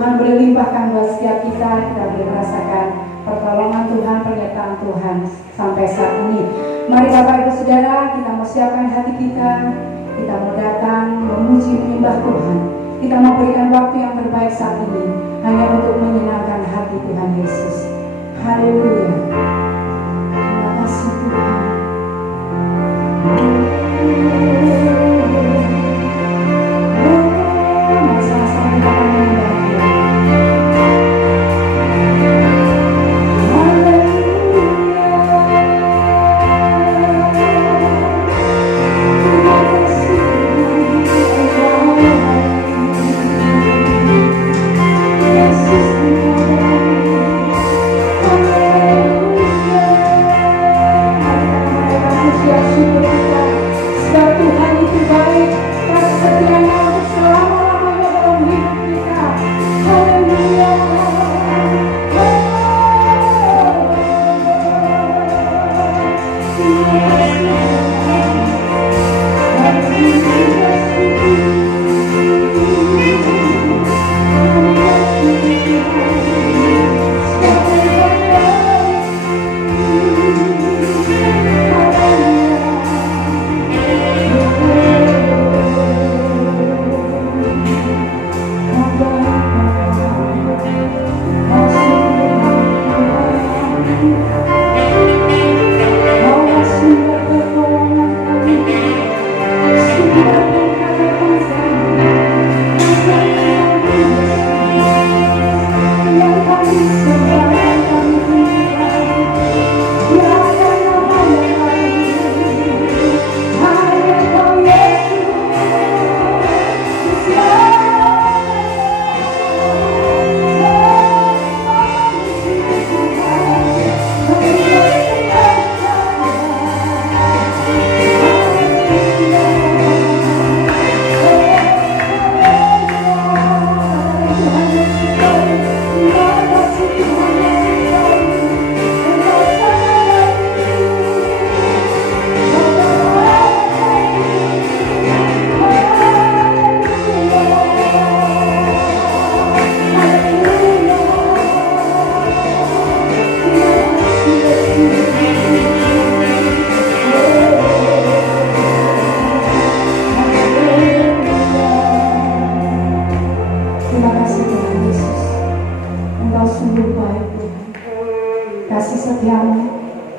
Tuhan boleh limpahkan buat setiap kita boleh merasakan pertolongan Tuhan, penyertaan Tuhan sampai saat ini. Mari Bapak Ibu Saudara, kita mau siapkan hati kita mau datang memuji menyembah Tuhan. Kita mau berikan waktu yang terbaik saat ini hanya untuk menyenangkan hati Tuhan Yesus. Haleluya. Terima kasih Tuhan. Sama-sama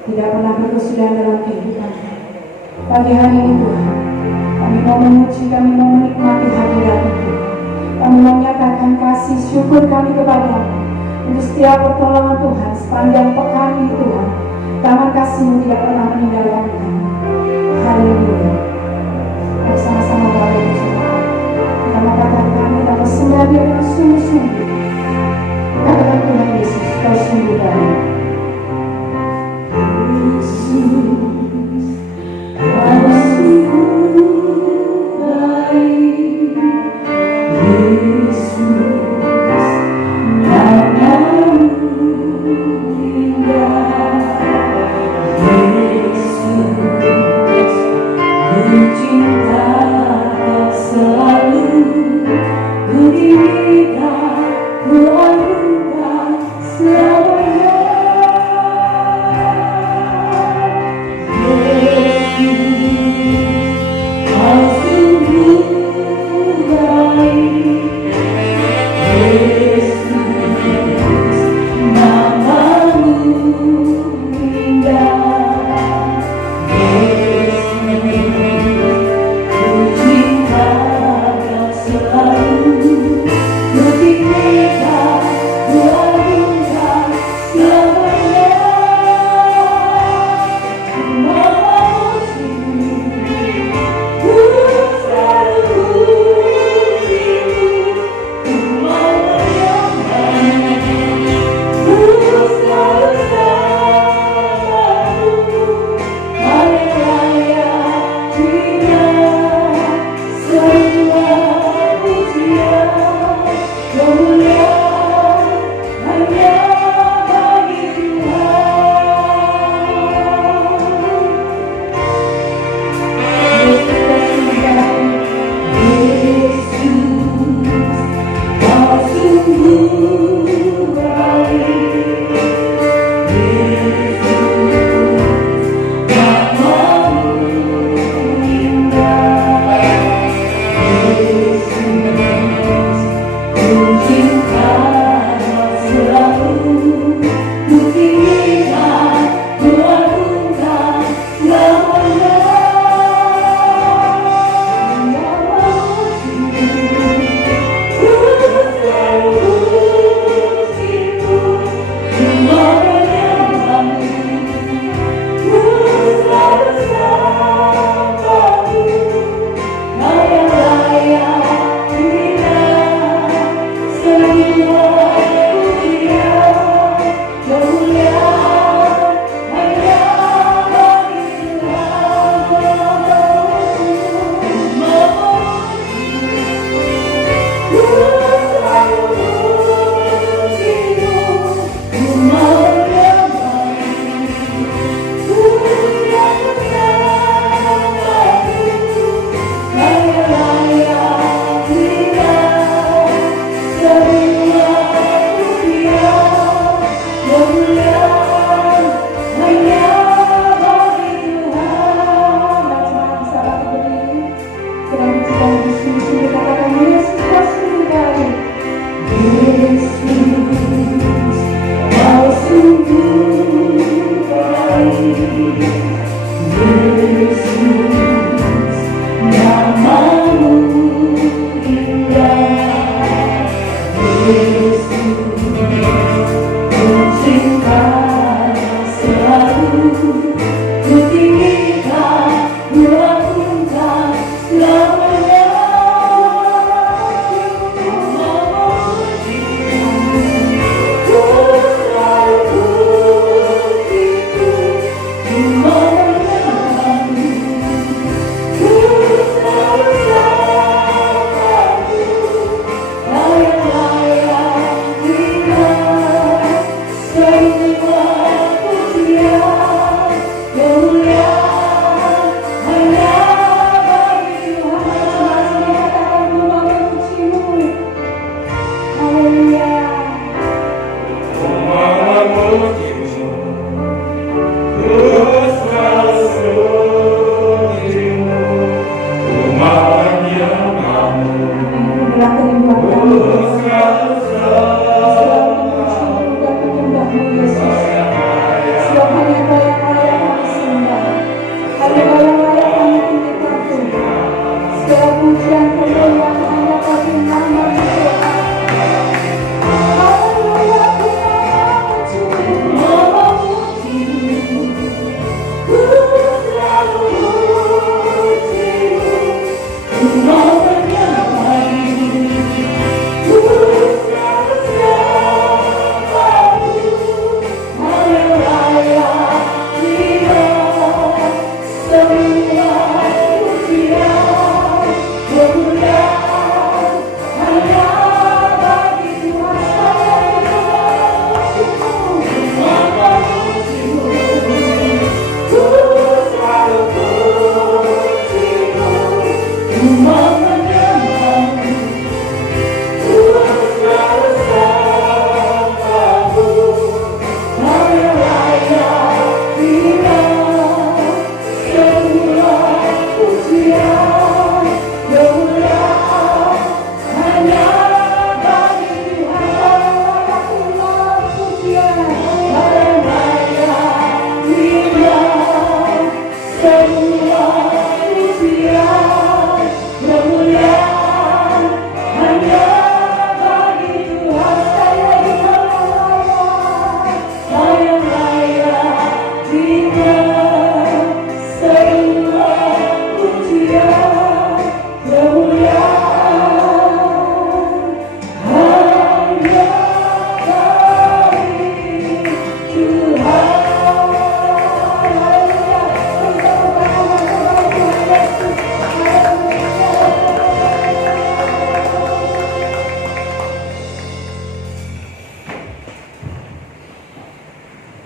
kita akan menyembah Dia. Pagi hari ini Tuhan, kami mau memuji, kami mau menikmati hadirat-Mu Tuhan. Kami mau menyatakan kasih syukur kami kepada-Mu untuk setiap pertolongan Tuhan sepanjang pekan ini Tuhan. Tangan kasih-Mu tidak pernah meninggalkan kami. Haleluya. Mari sama-sama Bapak Ibu Saudara, kita mau katakan, kita mau sembah Dia dengan sungguh-sungguh. Katakan Tuhan Yesus, Kau sungguh baik. Oh,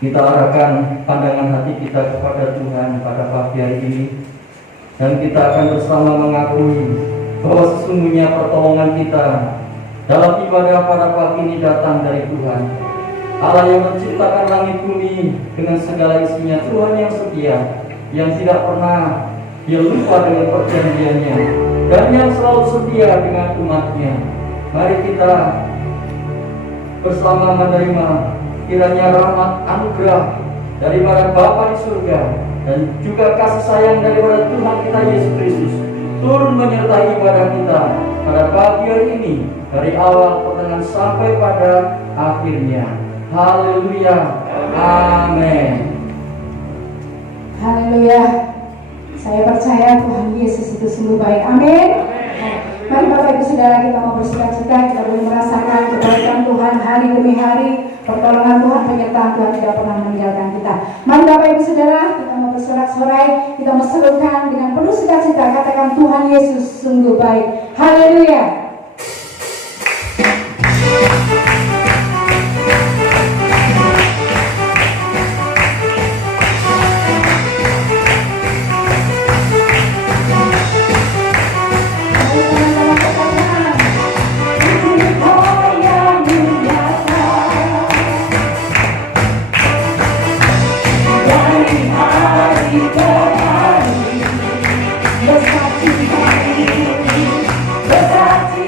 Kita arahkan pandangan hati kita kepada Tuhan pada pagi hari ini, dan kita akan bersama mengakui bahwa sesungguhnya pertolongan kita dalam ibadah pada pagi ini datang dari Tuhan, Allah yang menciptakan langit bumi dengan segala isinya, Tuhan yang setia, yang tidak pernah Dia lupa dengan perjanjiannya, dan yang selalu setia dengan umatnya. Mari kita bersama menerima kiranya rahmat anugerah daripada Bapa di surga dan juga kasih sayang daripada Tuhan kita Yesus Kristus turun menyertai ibadah kita pada pagi hari ini, dari awal pertengahan sampai pada akhirnya. Haleluya, amin. Haleluya. Saya percaya Tuhan Yesus itu sungguh baik. Amin. Mari Bapak Ibu Saudara, kita mau bersuka-cita, kita boleh merasakan kebaikan Tuhan hari demi hari, pertolongan Tuhan, penyertaan Tuhan tidak pernah meninggalkan kita. Mari Bapak Ibu Saudara, kita mau bersorak-sorai, kita mau serukan dengan penuh sukacita, katakan Tuhan Yesus sungguh baik. Haleluya. Besar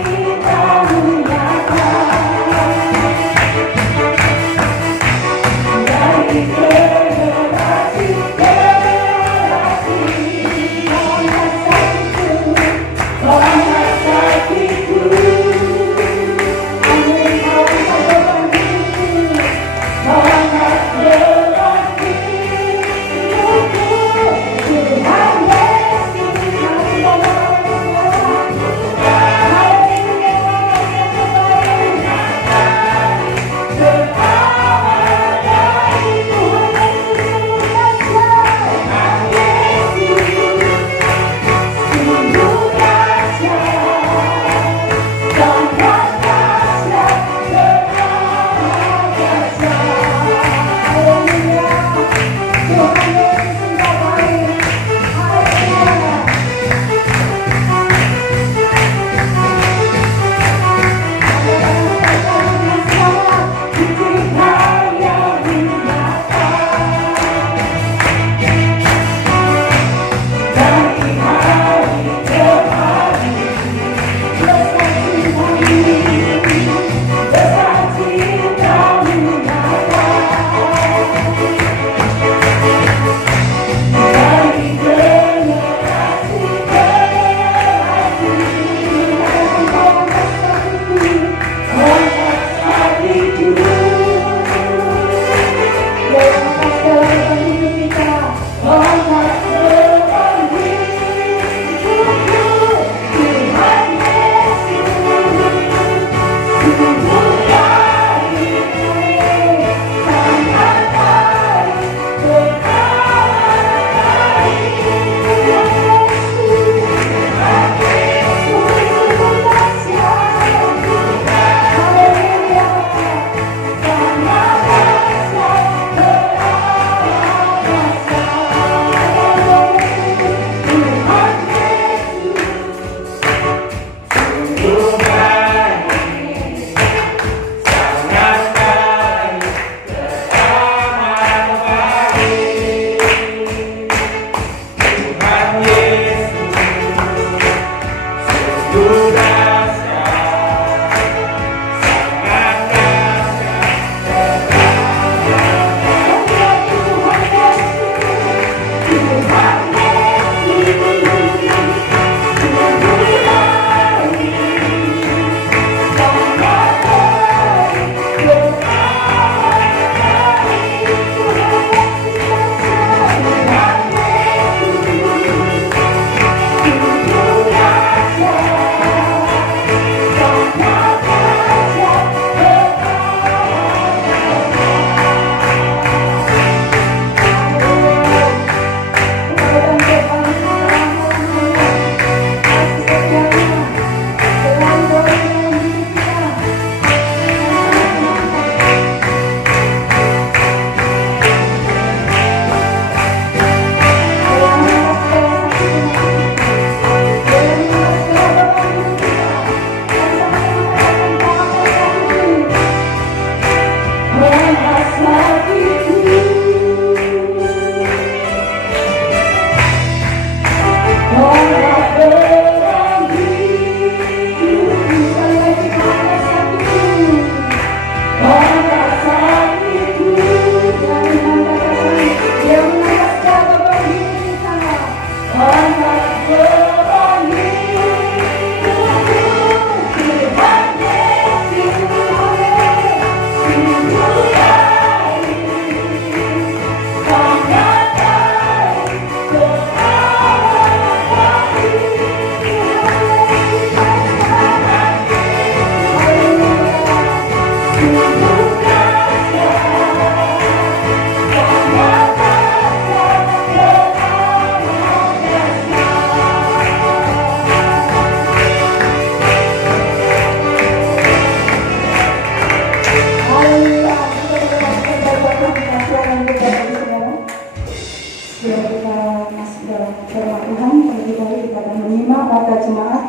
kali kita akan menyimak pada jemaat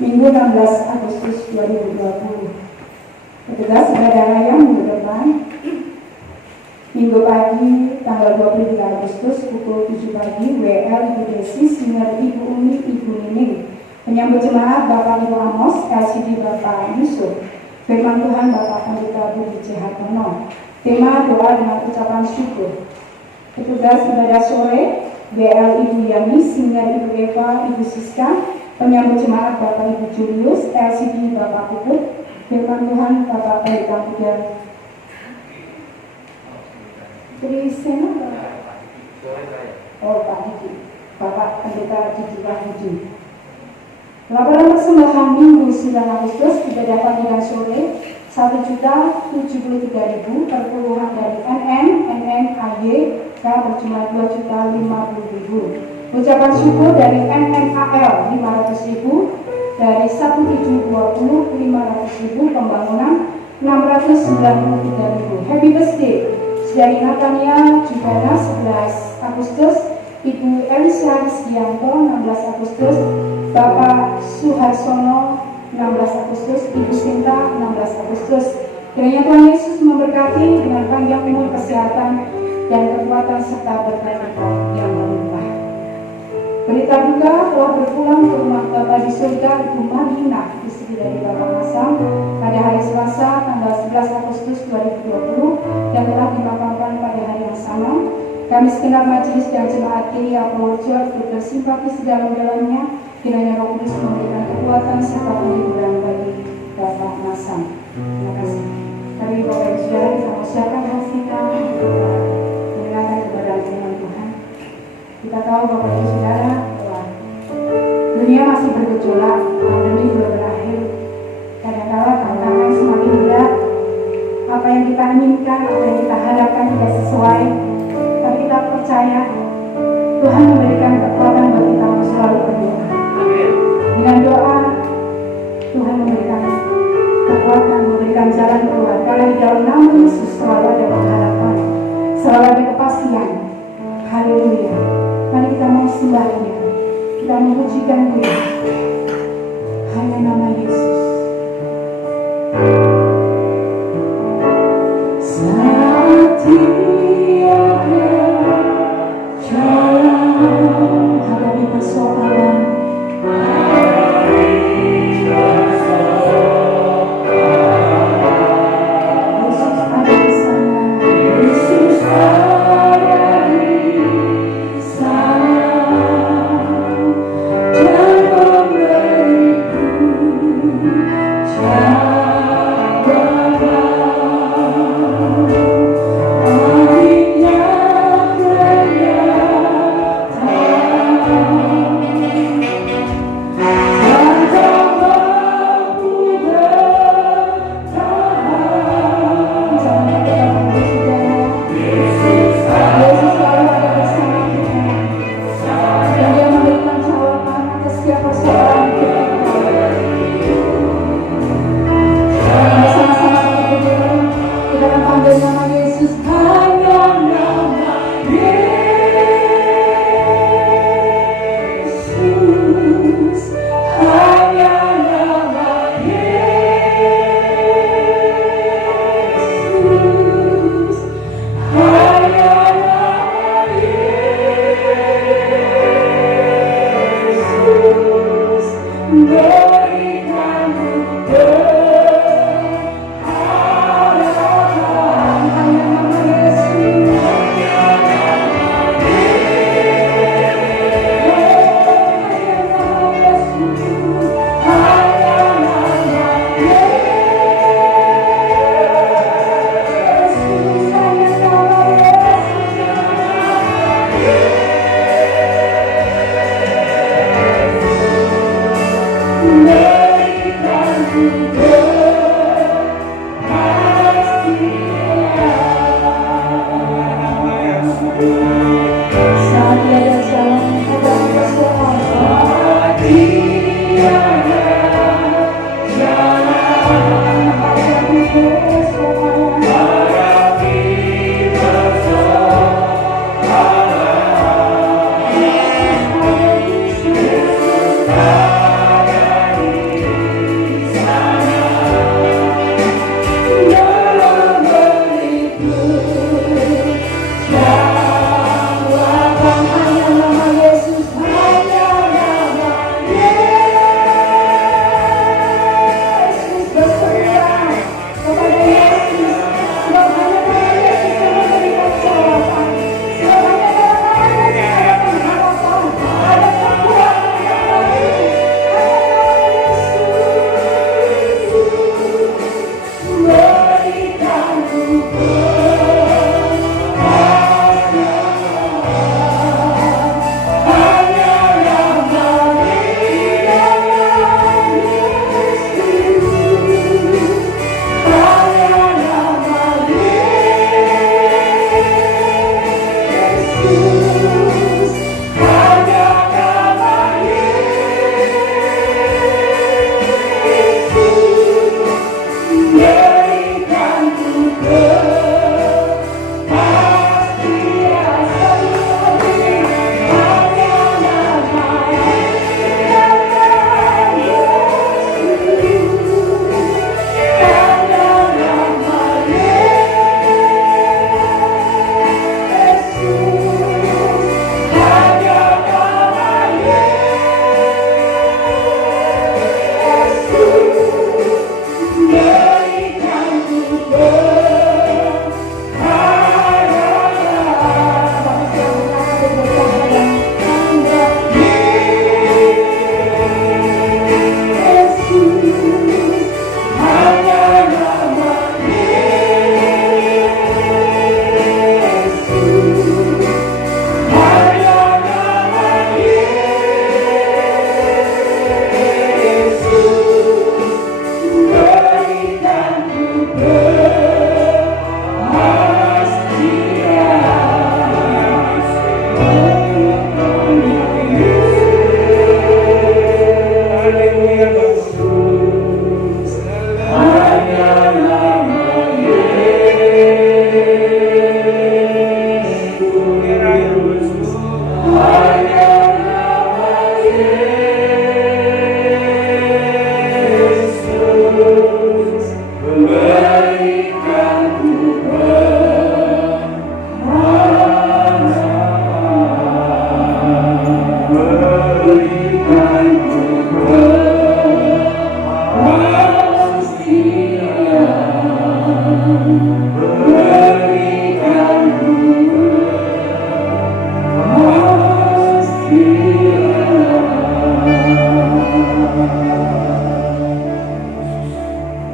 Minggu 16 Agustus 2020. Petugas ibadah raya minggu depan, Minggu pagi tanggal 23 Agustus pukul 7 pagi, WL Ibu Desi, Singer Ibu Umi, Ibu Nining. Penyambut jemaat Bapak Ibu Amos, LCD Bapak Yusuf. Firman Tuhan Bapak Pendeta Budi C. Hartono. Tema doa dengan ucapan syukur. Petugas ibadah sore, BL Ibu Yani, Singer Ibu Eva, Ibu Siska. Penyambut jemaat Bapak Ibu Julius, LCD Bapak Puput. Firman Tuhan Bapak Pendeta Budi Trisena. Oh, Pak Didi, Bapak Pendeta Didi Wahyudi. Laporan persembahan Minggu 9 Agustus ibadah pagi dan sore 1.073.000 perpuluhan dari NNAY berjumlah 2.050.000. Ucapan syukur dari NNAL 500.000, dari 1720 500.000, pembangunan 693.000. Happy birthday dari Natania Judana 11 Agustus, Ibu Elisa Rizkianto 16 Agustus, Bapak Suharsono 16 Agustus, Ibu Sinta 16 Agustus. Kiranya Tuhan Yesus memberkati dengan panjang umur, kesehatan, dan kekuatan serta berkat yang melimpah. Berita duka telah berpulang ke rumah Bapa di surga Ibu Marina, istri dari Bapak Masam, pada hari Selasa tanggal 11 Agustus 2020 dan telah dimakamkan pada hari yang sama. Kami segenap majelis dan jemaat Gereja Purworejo ikut bersimpati sedalam-dalamnya. Kiranya Roh Kudus memberikan kekuatan serta penghiburan bagi Bapak Masam. Terima kasih. Mari Bapak Ibu Saudara kita persiapkan hati kita untuk mendengarkan kepada firman Tuhan. Kita tahu Bapak Ibu Saudara bahwa dunia masih bergejolak, pandemi belum berakhir. Kadang-kadang tantangan semakin berat. Apa yang kita inginkan, apa yang kita harapkan tidak sesuai. Tapi kita percaya Tuhan memberikan kekuatan bagi kita untuk selalu berdoa. Dengan doa Tuhan memberikan kekuatan, memberikan jalan keluar. Karena di dalam nama Yesus selalu ada pengharapan, selalu ada kepastian. Haleluya. Mari kita mau sembah Dia, kita memujikan Dia. Hanya nama Yesus. Saat tiada jalan hadapi persoalan, Yesus ada di sana dan memberi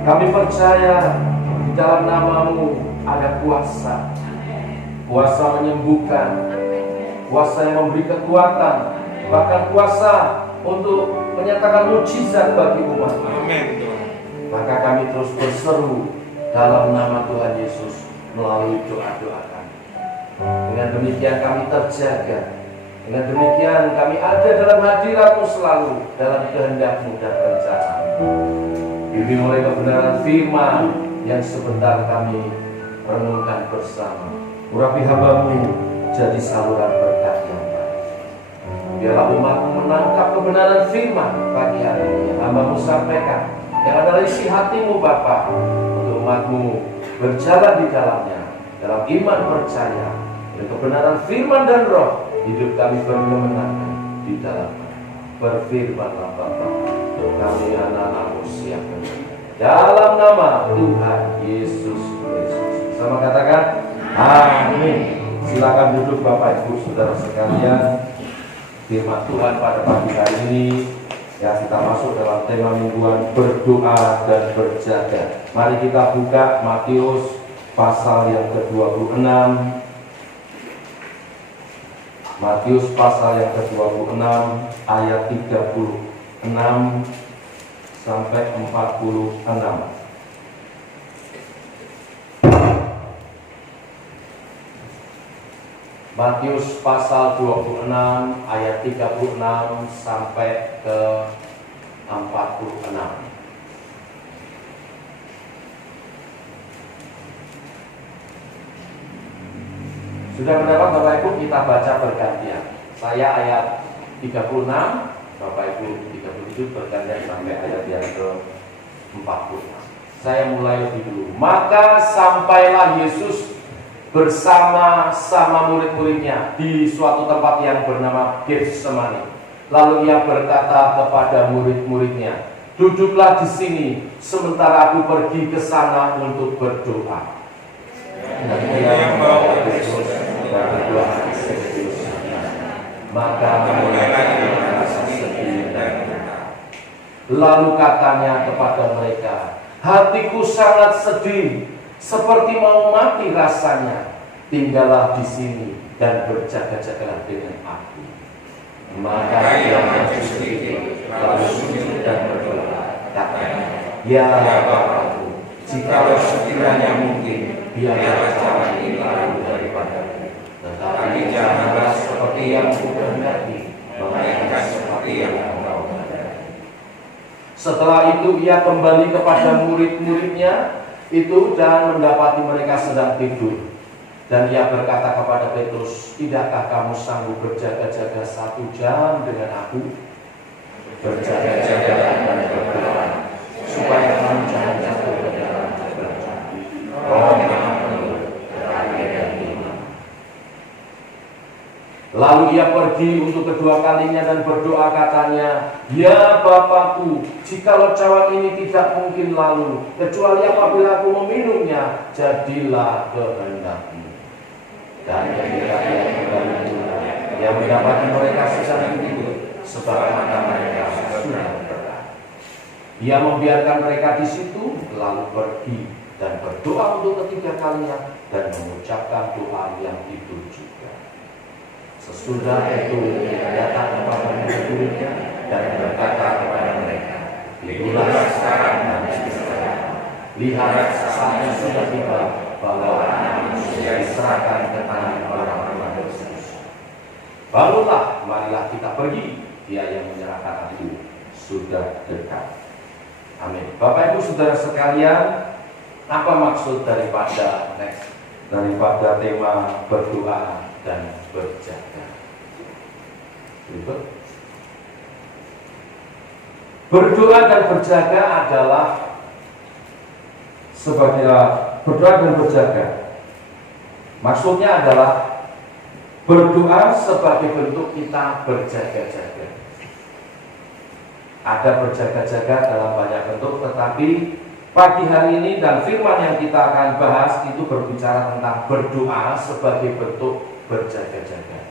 Kami percaya di dalam nama-Mu ada kuasa. Kuasa menyembuhkan, kuasa yang memberi kekuatan, bahkan kuasa untuk menyatakan mujizat bagi umat. Amin, Tuhan. Maka kami terus berseru dalam nama Tuhan Yesus melalui doa-doa kami. Dengan demikian kami terjaga. Dengan demikian kami ada dalam hadirat-Mu selalu, dalam kehendak-Mu dan rencana-Mu. Bimbing oleh kebenaran firman yang sebentar kami renungkan bersama. Urapi hamba-Mu jadi saluran berkat yang baik. Biarlah umat-Mu menangkap kebenaran firman pagi hari ini. Hamba-Mu sampaikan yang adalah isi hati-Mu Bapa, untuk umat-Mu berjalan di dalamnya, dalam iman percaya, dan kebenaran firman dan roh. Hidup kami berkemenangan di dalamnya. Berfirmanlah Bapa, untuk kami anak-anak-Mu siap mendengar. Dalam nama Tuhan Yesus Kristus. Sama katakan, amin. Silakan duduk Bapak Ibu Saudara sekalian. Firman Tuhan pada pagi hari ini, ya, kita masuk dalam tema mingguan berdoa dan berjaga. Mari kita buka Matius pasal yang ke-26. Matius pasal yang ke-26 ayat 36 sampai 46. Matius pasal 26 ayat 36 sampai ke 46. Sudah mendapat Bapak Ibu, kita baca bergantian. Saya ayat 36, Bapak Ibu 37 bergantian sampai ayat yang ke-46. Saya mulai lebih dulu. Maka sampailah Yesus bersama-sama murid-muridnya di suatu tempat yang bernama Getsemani. Lalu ia berkata kepada murid-muridnya, "Duduklah di sini sementara aku pergi ke sana untuk berdoa." Dan ia membawa Yesus dan berdoa serius. Maka mulailah ia merasa sedih dan getar. Lalu katanya kepada mereka, "Hatiku sangat sedih, seperti mau mati rasanya. Tinggallah di sini dan berjaga-jagalah dengan aku." Maka ia maju sedikit, lalu sujud dan berdoa. Katanya, "Ya Bapa-Ku, jikalau sekiranya mungkin, biarlah cawan ini lalu daripadaku. Tetapi janganlah seperti yang kukehendaki, melainkan seperti yang Engkau kehendaki." Setelah itu ia kembali kepada murid-muridnya itu dan mendapati mereka sedang tidur. Dan ia berkata kepada Petrus, "Tidakkah kamu sanggup berjaga-jaga 1 jam dengan aku? Berjaga-jaga dan berdoa, supaya kamu jangan jatuh ke dalam kegelapan. Roh yang penuh berakhir dan iman." Lalu ia pergi untuk kedua kalinya dan berdoa, katanya, "Ya Bapa-Ku, jikalau cawan ini tidak mungkin lalu, kecuali apabila aku meminumnya, jadilah kehendak-Mu." Dan ketika ia kembali pulang, ia mendapati mereka sedang tidur, sebab mata mereka sudah berat. Ia membiarkan mereka di situ, lalu pergi dan berdoa untuk ketiga kalinya dan mengucapkan doa yang itu juga. Sesudah itu ia datang kepada murid-muridnya dan berkata kepada mereka, "Tidurlah sekarang dan istirahat. Lihat, saatnya sudah tiba bahwa Anak Manusia diserahkan ke tangan orang-orang dosa. Bangunlah, marilah kita pergi. Dia yang menyerahkan aku sudah dekat." Amin. Bapak Ibu Saudara sekalian, apa maksud daripada tema berdoa dan berjaga? Berikut. Berdoa dan berjaga adalah sebagai berdoa dan berjaga. Maksudnya adalah berdoa sebagai bentuk kita berjaga-jaga. Ada berjaga-jaga dalam banyak bentuk, tetapi pagi hari ini dan firman yang kita akan bahas itu berbicara tentang berdoa sebagai bentuk berjaga-jaga.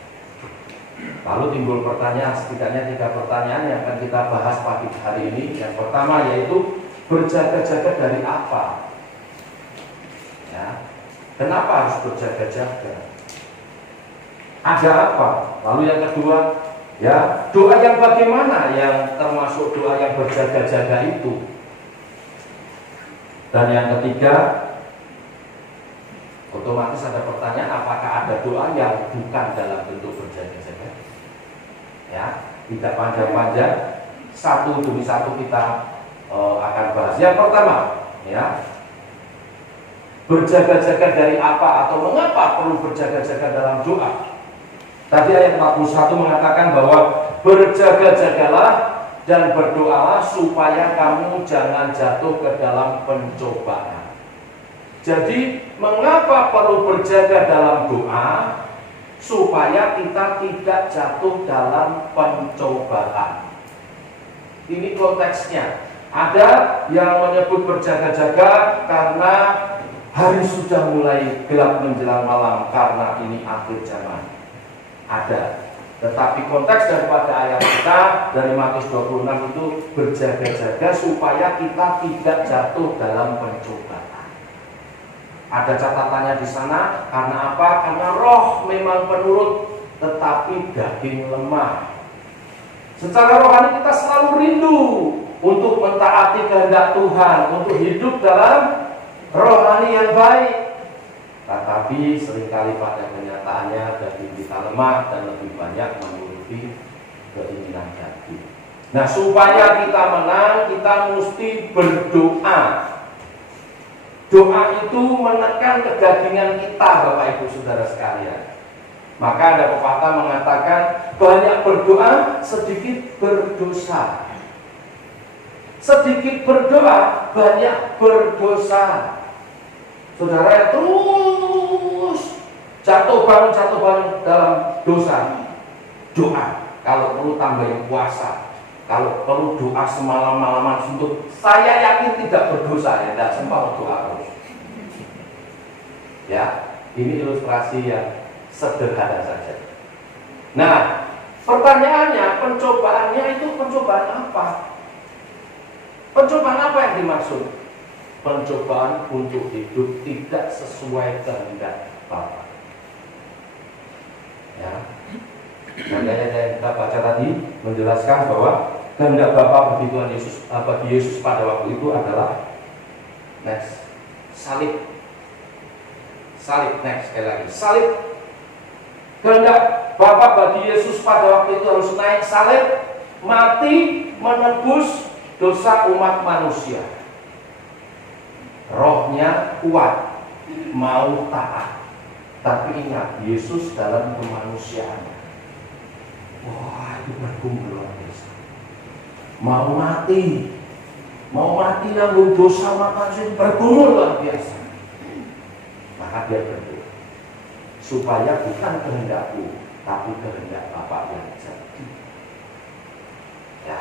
Lalu timbul pertanyaan, setidaknya 3 pertanyaan yang akan kita bahas pagi hari ini. Yang pertama yaitu berjaga-jaga dari apa? Ya, kenapa harus berjaga-jaga? Ada apa? Lalu yang kedua, ya, doa yang bagaimana yang termasuk doa yang berjaga-jaga itu? Dan yang ketiga, otomatis ada pertanyaan, apakah ada doa yang bukan dalam bentuk berjaga-jaga? Ya, tidak panjang-panjang, satu demi satu kita akan bahas. Yang pertama, ya, berjaga-jaga dari apa atau mengapa perlu berjaga-jaga dalam doa? Tadi ayat 41 mengatakan bahwa berjaga-jagalah dan berdoalah supaya kamu jangan jatuh ke dalam pencobaan. Jadi mengapa perlu berjaga dalam doa? Supaya kita tidak jatuh dalam pencobaan. Ini konteksnya. Ada yang menyebut berjaga-jaga karena hari sudah mulai gelap menjelang malam karena ini akhir zaman. Ada. Tetapi konteks daripada ayat kita dari Matius 26 itu berjaga-jaga supaya kita tidak jatuh dalam pencobaan. Ada catatannya di sana, karena apa? Karena roh memang penurut, tetapi daging lemah. Secara rohani kita selalu rindu untuk mentaati kehendak Tuhan, untuk hidup dalam rohani yang baik. Tetapi seringkali pada kenyataannya daging kita lemah dan lebih banyak menuruti keinginan daging. Nah, supaya kita menang, kita mesti berdoa. Doa itu menekan kedagingan kita, Bapak Ibu Saudara sekalian. Maka ada pepatah mengatakan banyak berdoa, sedikit berdosa. Sedikit berdoa, banyak berdosa. Saudara terus jatuh bangun dalam dosa. Doa, kalau perlu tambahin puasa, kalau perlu doa semalam-malaman untuk saya yakin tidak berdosa, ya tidak sempat doa terus. Ya, ini ilustrasi yang sederhana saja. Nah, pertanyaannya, pencobaannya itu pencobaan apa? Pencobaan apa yang dimaksud? Pencobaan untuk hidup tidak sesuai kehendak Bapa. Ya. Dan ayat yang kita baca tadi menjelaskan bahwa kehendak Bapa bagi Tuhan Yesus, bagi Yesus pada waktu itu adalah next salib. Salib, next sekali lagi salib. Kehendak Bapa bagi Yesus pada waktu itu harus naik salib, mati menebus dosa umat manusia. Rohnya kuat, mau taat. Tapi ingat, Yesus dalam kemanusiaannya. Wah, itu bergumul luar biasa. Mau mati nanggung dosa umat manusia, bergumul luar biasa. Maka dia berdoa supaya bukan kehendakku, tapi kehendak Bapa yang jadi. Ya.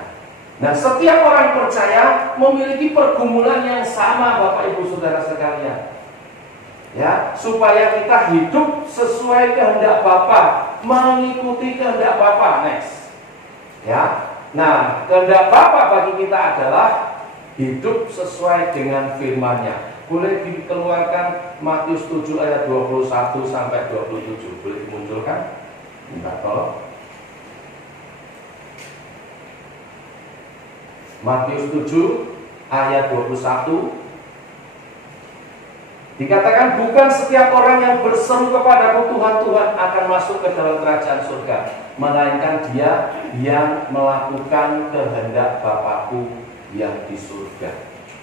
Nah, setiap orang percaya memiliki pergumulan yang sama, Bapak Ibu Saudara sekalian. Ya, supaya kita hidup sesuai kehendak Bapa, mengikuti kehendak Bapa. Next. Ya. Nah, kehendak Bapa bagi kita adalah hidup sesuai dengan firman-Nya. Boleh dikeluarkan Matius 7 ayat 21 sampai 27. Boleh dimunculkan? Minta tolong. Matius 7 ayat 21. Dikatakan, bukan setiap orang yang berseru kepadaku Tuhan, Tuhan akan masuk ke dalam kerajaan surga, melainkan dia yang melakukan kehendak Bapakku yang di surga.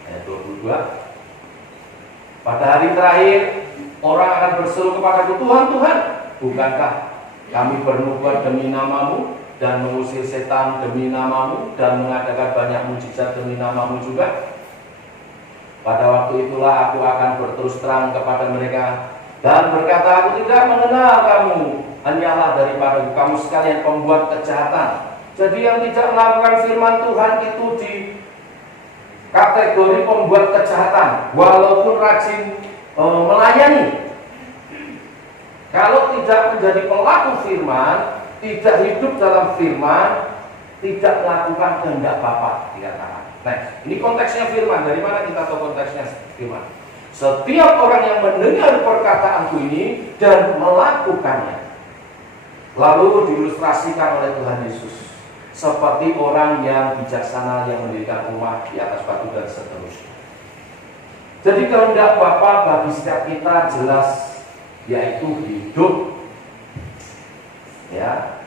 Ayat 22. Pada hari terakhir orang akan berseru kepadaku, Tuhan, Tuhan, bukankah kami bernubuat demi namamu dan mengusir setan demi namamu dan mengadakan banyak mujizat demi namamu juga? Pada waktu itulah aku akan berterus terang kepada mereka dan berkata, aku tidak mengenal kamu, hanyalah daripada kamu sekalian pembuat kejahatan. Jadi yang tidak melakukan firman Tuhan itu di kategori pembuat kejahatan, walaupun rajin melayani. Kalau tidak menjadi pelaku firman, tidak hidup dalam firman, tidak melakukan kehendak Bapa, dikatakan. Nah, ini konteksnya firman. Dari mana kita tahu konteksnya firman? Setiap orang yang mendengar perkataanku ini dan melakukannya, lalu diilustrasikan oleh Tuhan Yesus seperti orang yang bijaksana yang mendirikan rumah di atas batu dan seterusnya. Jadi kehendak Bapa bagi setiap kita jelas, yaitu hidup, ya,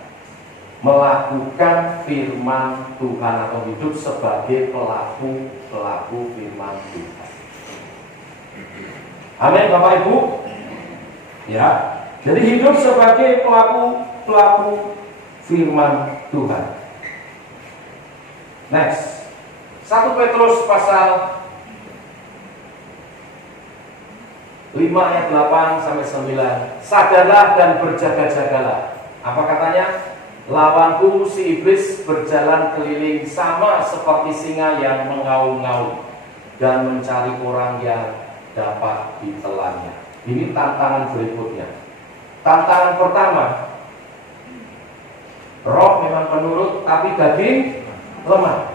melakukan firman Tuhan atau hidup sebagai pelaku firman Tuhan. Amin, Bapak Ibu. Ya, jadi hidup sebagai pelaku firman Tuhan. Next, 1 Petrus pasal 5 ayat 8 sampai 9. Sadarlah dan berjaga-jagalah. Apa katanya? Lawanku si iblis berjalan keliling sama seperti singa yang mengaum-ngaum dan mencari orang yang dapat ditelannya. Ini tantangan berikutnya. Tantangan pertama, roh memang penurut tapi daging lemah.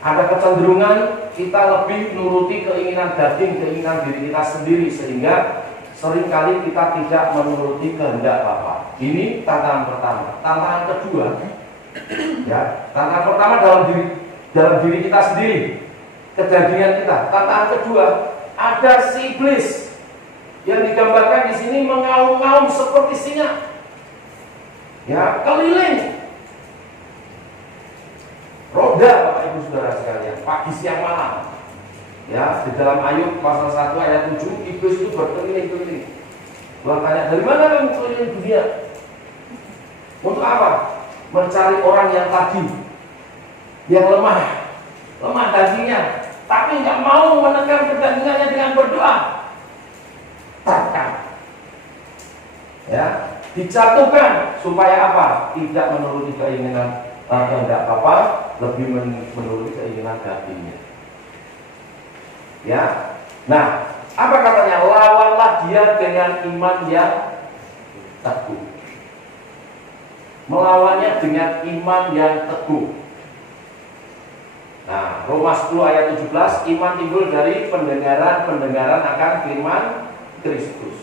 Ada kecenderungan kita lebih menuruti keinginan daging, keinginan diri kita sendiri, sehingga seringkali kita tidak menuruti kehendak Bapa. Ini tantangan pertama. Tantangan kedua, ya, tantangan pertama dalam diri kita sendiri, kedagingan kita. Tantangan kedua, ada si iblis yang digambarkan di sini mengaum-ngaum seperti singa, ya, keliling. Roda, Bapak Ibu Saudara sekalian, pagi siang malam. Ya, di dalam Ayub pasal 1 ayat 7, iblis itu berkeliling-keliling. Tuhan tanya, dari mana kamu keliling dunia? Untuk apa? Mencari orang yang tadi, yang lemah dagingnya, tapi nggak mau menekan kedagingannya dengan berdoa. Tekan, ya, dijatuhkan supaya apa? Tidak menuruti keinginan kehendak Bapa, lebih menuruti keinginan dagingnya. Ya, nah, apa katanya? Lawanlah dia dengan iman yang teguh. Melawannya dengan iman yang teguh. Nah, Roma 10 ayat 17, iman timbul dari pendengaran akan firman Kristus.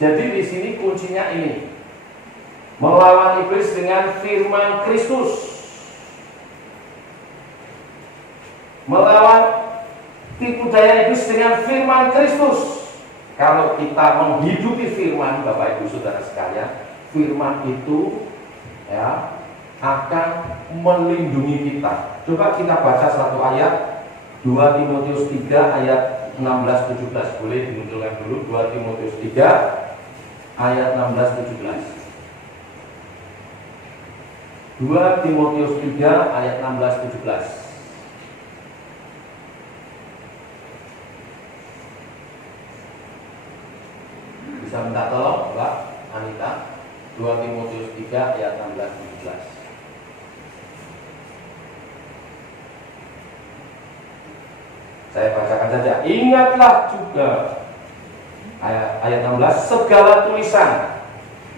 Jadi di sini kuncinya ini, melawan iblis dengan firman Kristus. Melawan tipu daya iblis dengan firman Kristus. Kalau kita menghidupi firman, Bapak Ibu Saudara sekalian, firman itu, ya, akan melindungi kita. Coba kita baca satu ayat, 2 Timotius 3 ayat 16-17. Boleh dimunculkan dulu, 2 Timotius 3 ayat 16-17. 2 Timotius 3 ayat 16-17. Bisa minta tolong Mbak Anita, 2 Timotius 3 ayat 16-17. Saya bacakan saja. Ingatlah juga ayat 16, segala tulisan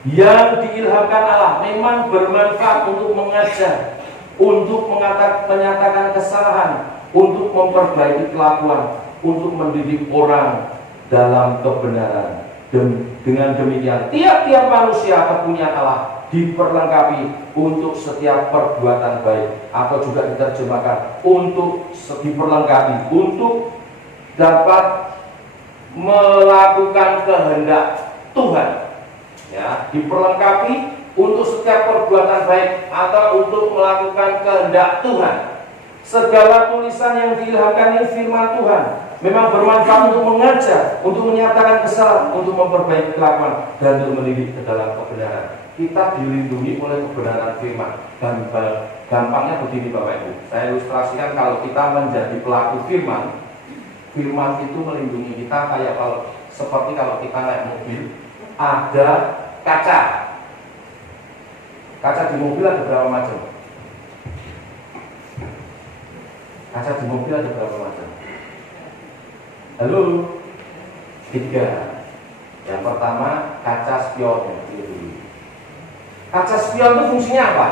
yang diilhamkan Allah memang bermanfaat untuk mengajar, untuk menyatakan kesalahan, untuk memperbaiki kelakuan, untuk mendidik orang dalam kebenaran. Dengan demikian, tiap-tiap manusia kepunyaan Allah diperlengkapi untuk setiap perbuatan baik, atau juga diterjemahkan untuk diperlengkapi untuk dapat melakukan kehendak Tuhan. Ya, diperlengkapi untuk setiap perbuatan baik atau untuk melakukan kehendak Tuhan. Segala tulisan yang diilhamkan ini firman Tuhan memang bermanfaat untuk mengajar, untuk menyatakan kesalahan, untuk memperbaiki kelakuan, dan untuk mendidik ke dalam kebenaran. Kita dilindungi oleh kebenaran firman. Dan gampangnya begini Bapak Ibu, saya ilustrasikan kalau kita menjadi pelaku firman, firman itu melindungi kita kayak seperti kalau kita naik mobil, ada kaca. Kaca di mobil ada berapa macam? Kaca di mobil ada berapa macam? Halo? 3. Yang pertama kaca spion. Kaca spion itu fungsinya apa?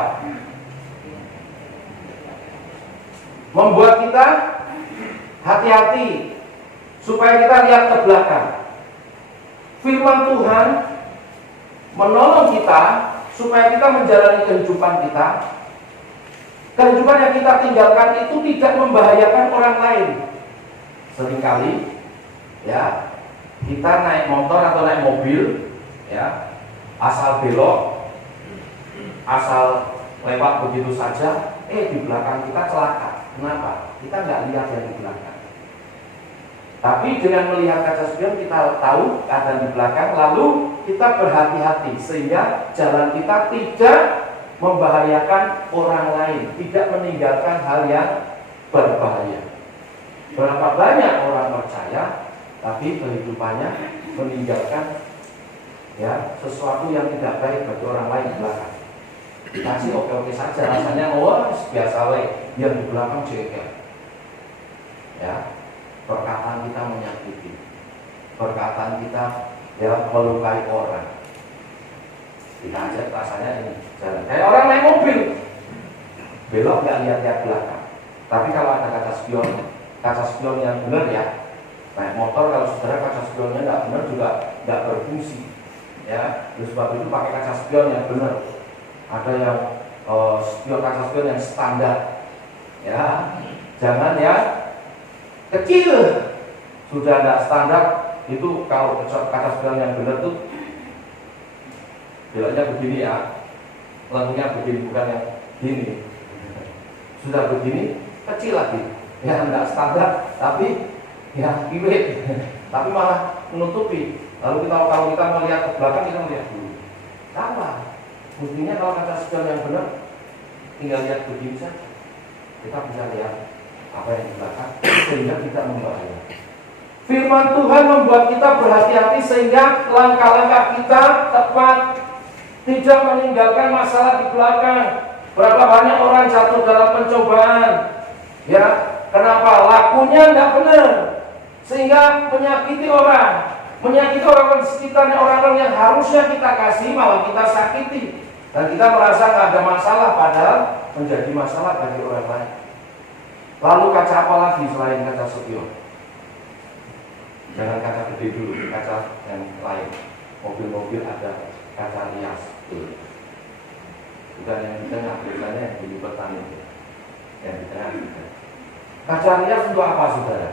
Membuat kita hati-hati supaya kita lihat ke belakang. Firman Tuhan menolong kita supaya kita menjalani kehidupan kita. Kehidupan yang kita tinggalkan itu tidak membahayakan orang lain. Seringkali ya, kita naik motor atau naik mobil ya, asal belok, asal lewat begitu saja, di belakang kita celaka. Kenapa? Kita nggak lihat yang di belakang. Tapi dengan melihat kaca spion kita tahu keadaan di belakang, lalu kita berhati-hati sehingga jalan kita tidak membahayakan orang lain, tidak meninggalkan hal yang berbahaya. Berapa banyak orang percaya tapi kehidupannya meninggalkan ya sesuatu yang tidak baik bagi orang lain di belakang. Dikasih oke-oke saja, rasanya biasa wae, yang di belakang cekel. Ya, perkataan kita menyakiti, perkataan kita ya melukai orang. Kita ajak rasanya ini jalan kayak orang naik mobil, belok nggak lihat belakang. Tapi kalau ada kaca spion yang benar ya, naik motor kalau saudara kaca spionnya nggak benar juga nggak berfungsi. Ya, terus sebab itu pakai kaca spion yang benar. Ada yang kaca spion yang standar. Ya, jangan ya kecil. Sudah tidak standar itu kalau kaca spion yang benar tuh beloknya begini ya, lampunya begini, bukan yang gini. Sudah begini kecil lagi, ya tidak standar, tapi ya iwet, tapi malah menutupi. Lalu kalau kita melihat ke belakang kita melihat dulu. Salah. Buktinya kalau kaca spion yang benar, tinggal lihat begini saja, kita bisa lihat apa yang di belakang sehingga tidak membahayakan. Firman Tuhan membuat kita berhati-hati sehingga langkah-langkah kita tepat, tidak meninggalkan masalah di belakang. Berapa banyak orang jatuh dalam pencobaan, ya, kenapa? Lakunya tidak benar, sehingga menyakiti orang di sekitarnya, orang-orang yang harusnya kita kasih malah kita sakiti, dan kita merasa nggak ada masalah, padahal menjadi masalah bagi orang lain. Lalu kaca apa lagi selain kaca spion? Jangan kaca gede dulu, kaca yang lain. Mobil-mobil ada kaca rias, bukan yang di tengah, biasanya yang di petani itu, yang di tengah. Kaca rias untuk apa saudara?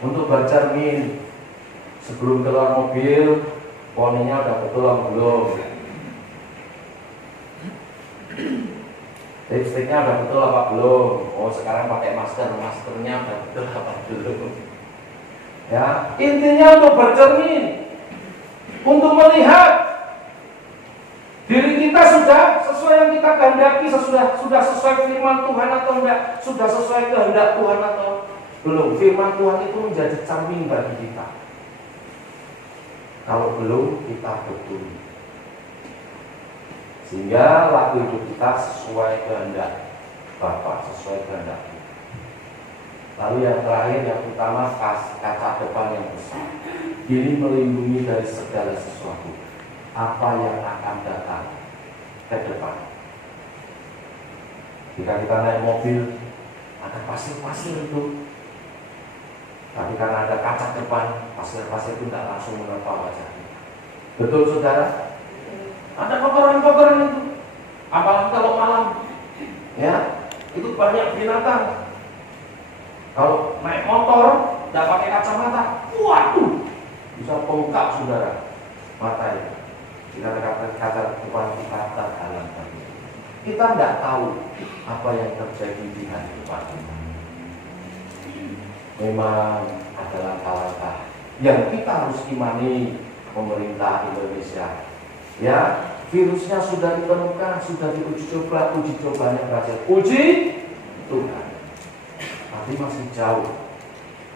Untuk bercermin sebelum keluar mobil, poninya udah betul atau belum? Lipstiknya udah betul apa belum? Oh sekarang pakai maskernya udah betul apa belum? Ya, intinya untuk bercermin, untuk melihat diri kita sudah sesuai yang kita kehendaki, sudah sesuai firman Tuhan atau enggak, sudah sesuai kehendak Tuhan atau belum. Firman Tuhan itu menjadi cermin bagi kita. Kalau belum, kita betul. Sehingga laku hidup kita sesuai kehendak Bapa, sesuai kehendak kita. Lalu yang terakhir, yang utama, kaca depan yang besar. Ini melindungi dari segala sesuatu apa yang akan datang ke depan. Jika kita naik mobil, ada pasir-pasir itu, tapi karena ada kaca depan, pasir-pasir itu tidak langsung menerpa wajah kita. Betul saudara? Ada kotoran-kotoran itu, apalagi kalau malam, ya, itu banyak binatang. Kalau naik motor, tidak pakai kacamata, waduh, bisa bengkak saudara matanya. Kita kaca depan kita terhalang. Kita tidak tahu apa yang terjadi di hadapan kita. memang ada langkah-langkah yang kita harus imani. Pemerintah Indonesia, ya, virusnya sudah ditemukan, sudah diuji coba, uji cobanya berhasil, uji Tuhan, tapi masih jauh,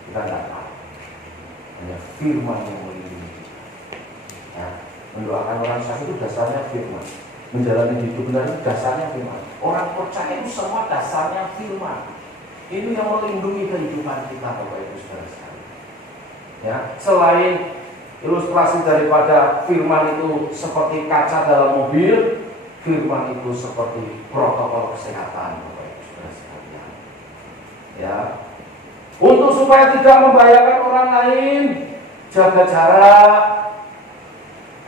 kita tidak tahu. Hanya firman yang melindungi. Nah, mendoakan orang sakit itu dasarnya firman, menjalani hidup benar itu dasarnya firman. Orang percaya itu semua dasarnya firman. Ini yang melindungi kehidupan kita, Bapak Ibu Saudara sekalian. Ya, selain ilustrasi daripada firman itu seperti kaca dalam mobil, firman itu seperti protokol kesehatan, Bapak Ibu Saudara sekalian. Ya, untuk supaya tidak membahayakan orang lain, jaga jarak,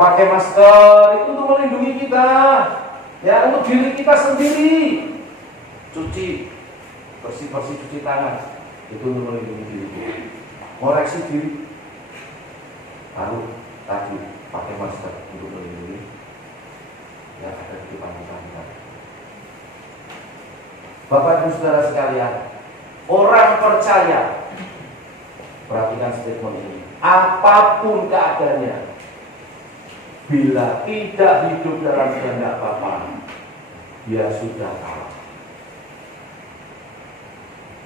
pakai masker, itu untuk melindungi kita. Ya, untuk diri kita sendiri, cuci, bersih-bersih cuci tangan, itu untuk melindungi diri. Koreksi diri. Lalu tadi pakai masker untuk melindungi yang ada di depan kita. Bapak Ibu Saudara sekalian, orang percaya, perhatikan statement ini, apapun keadaannya, bila tidak hidup dalam kehendak Bapa, dia sudah kalah.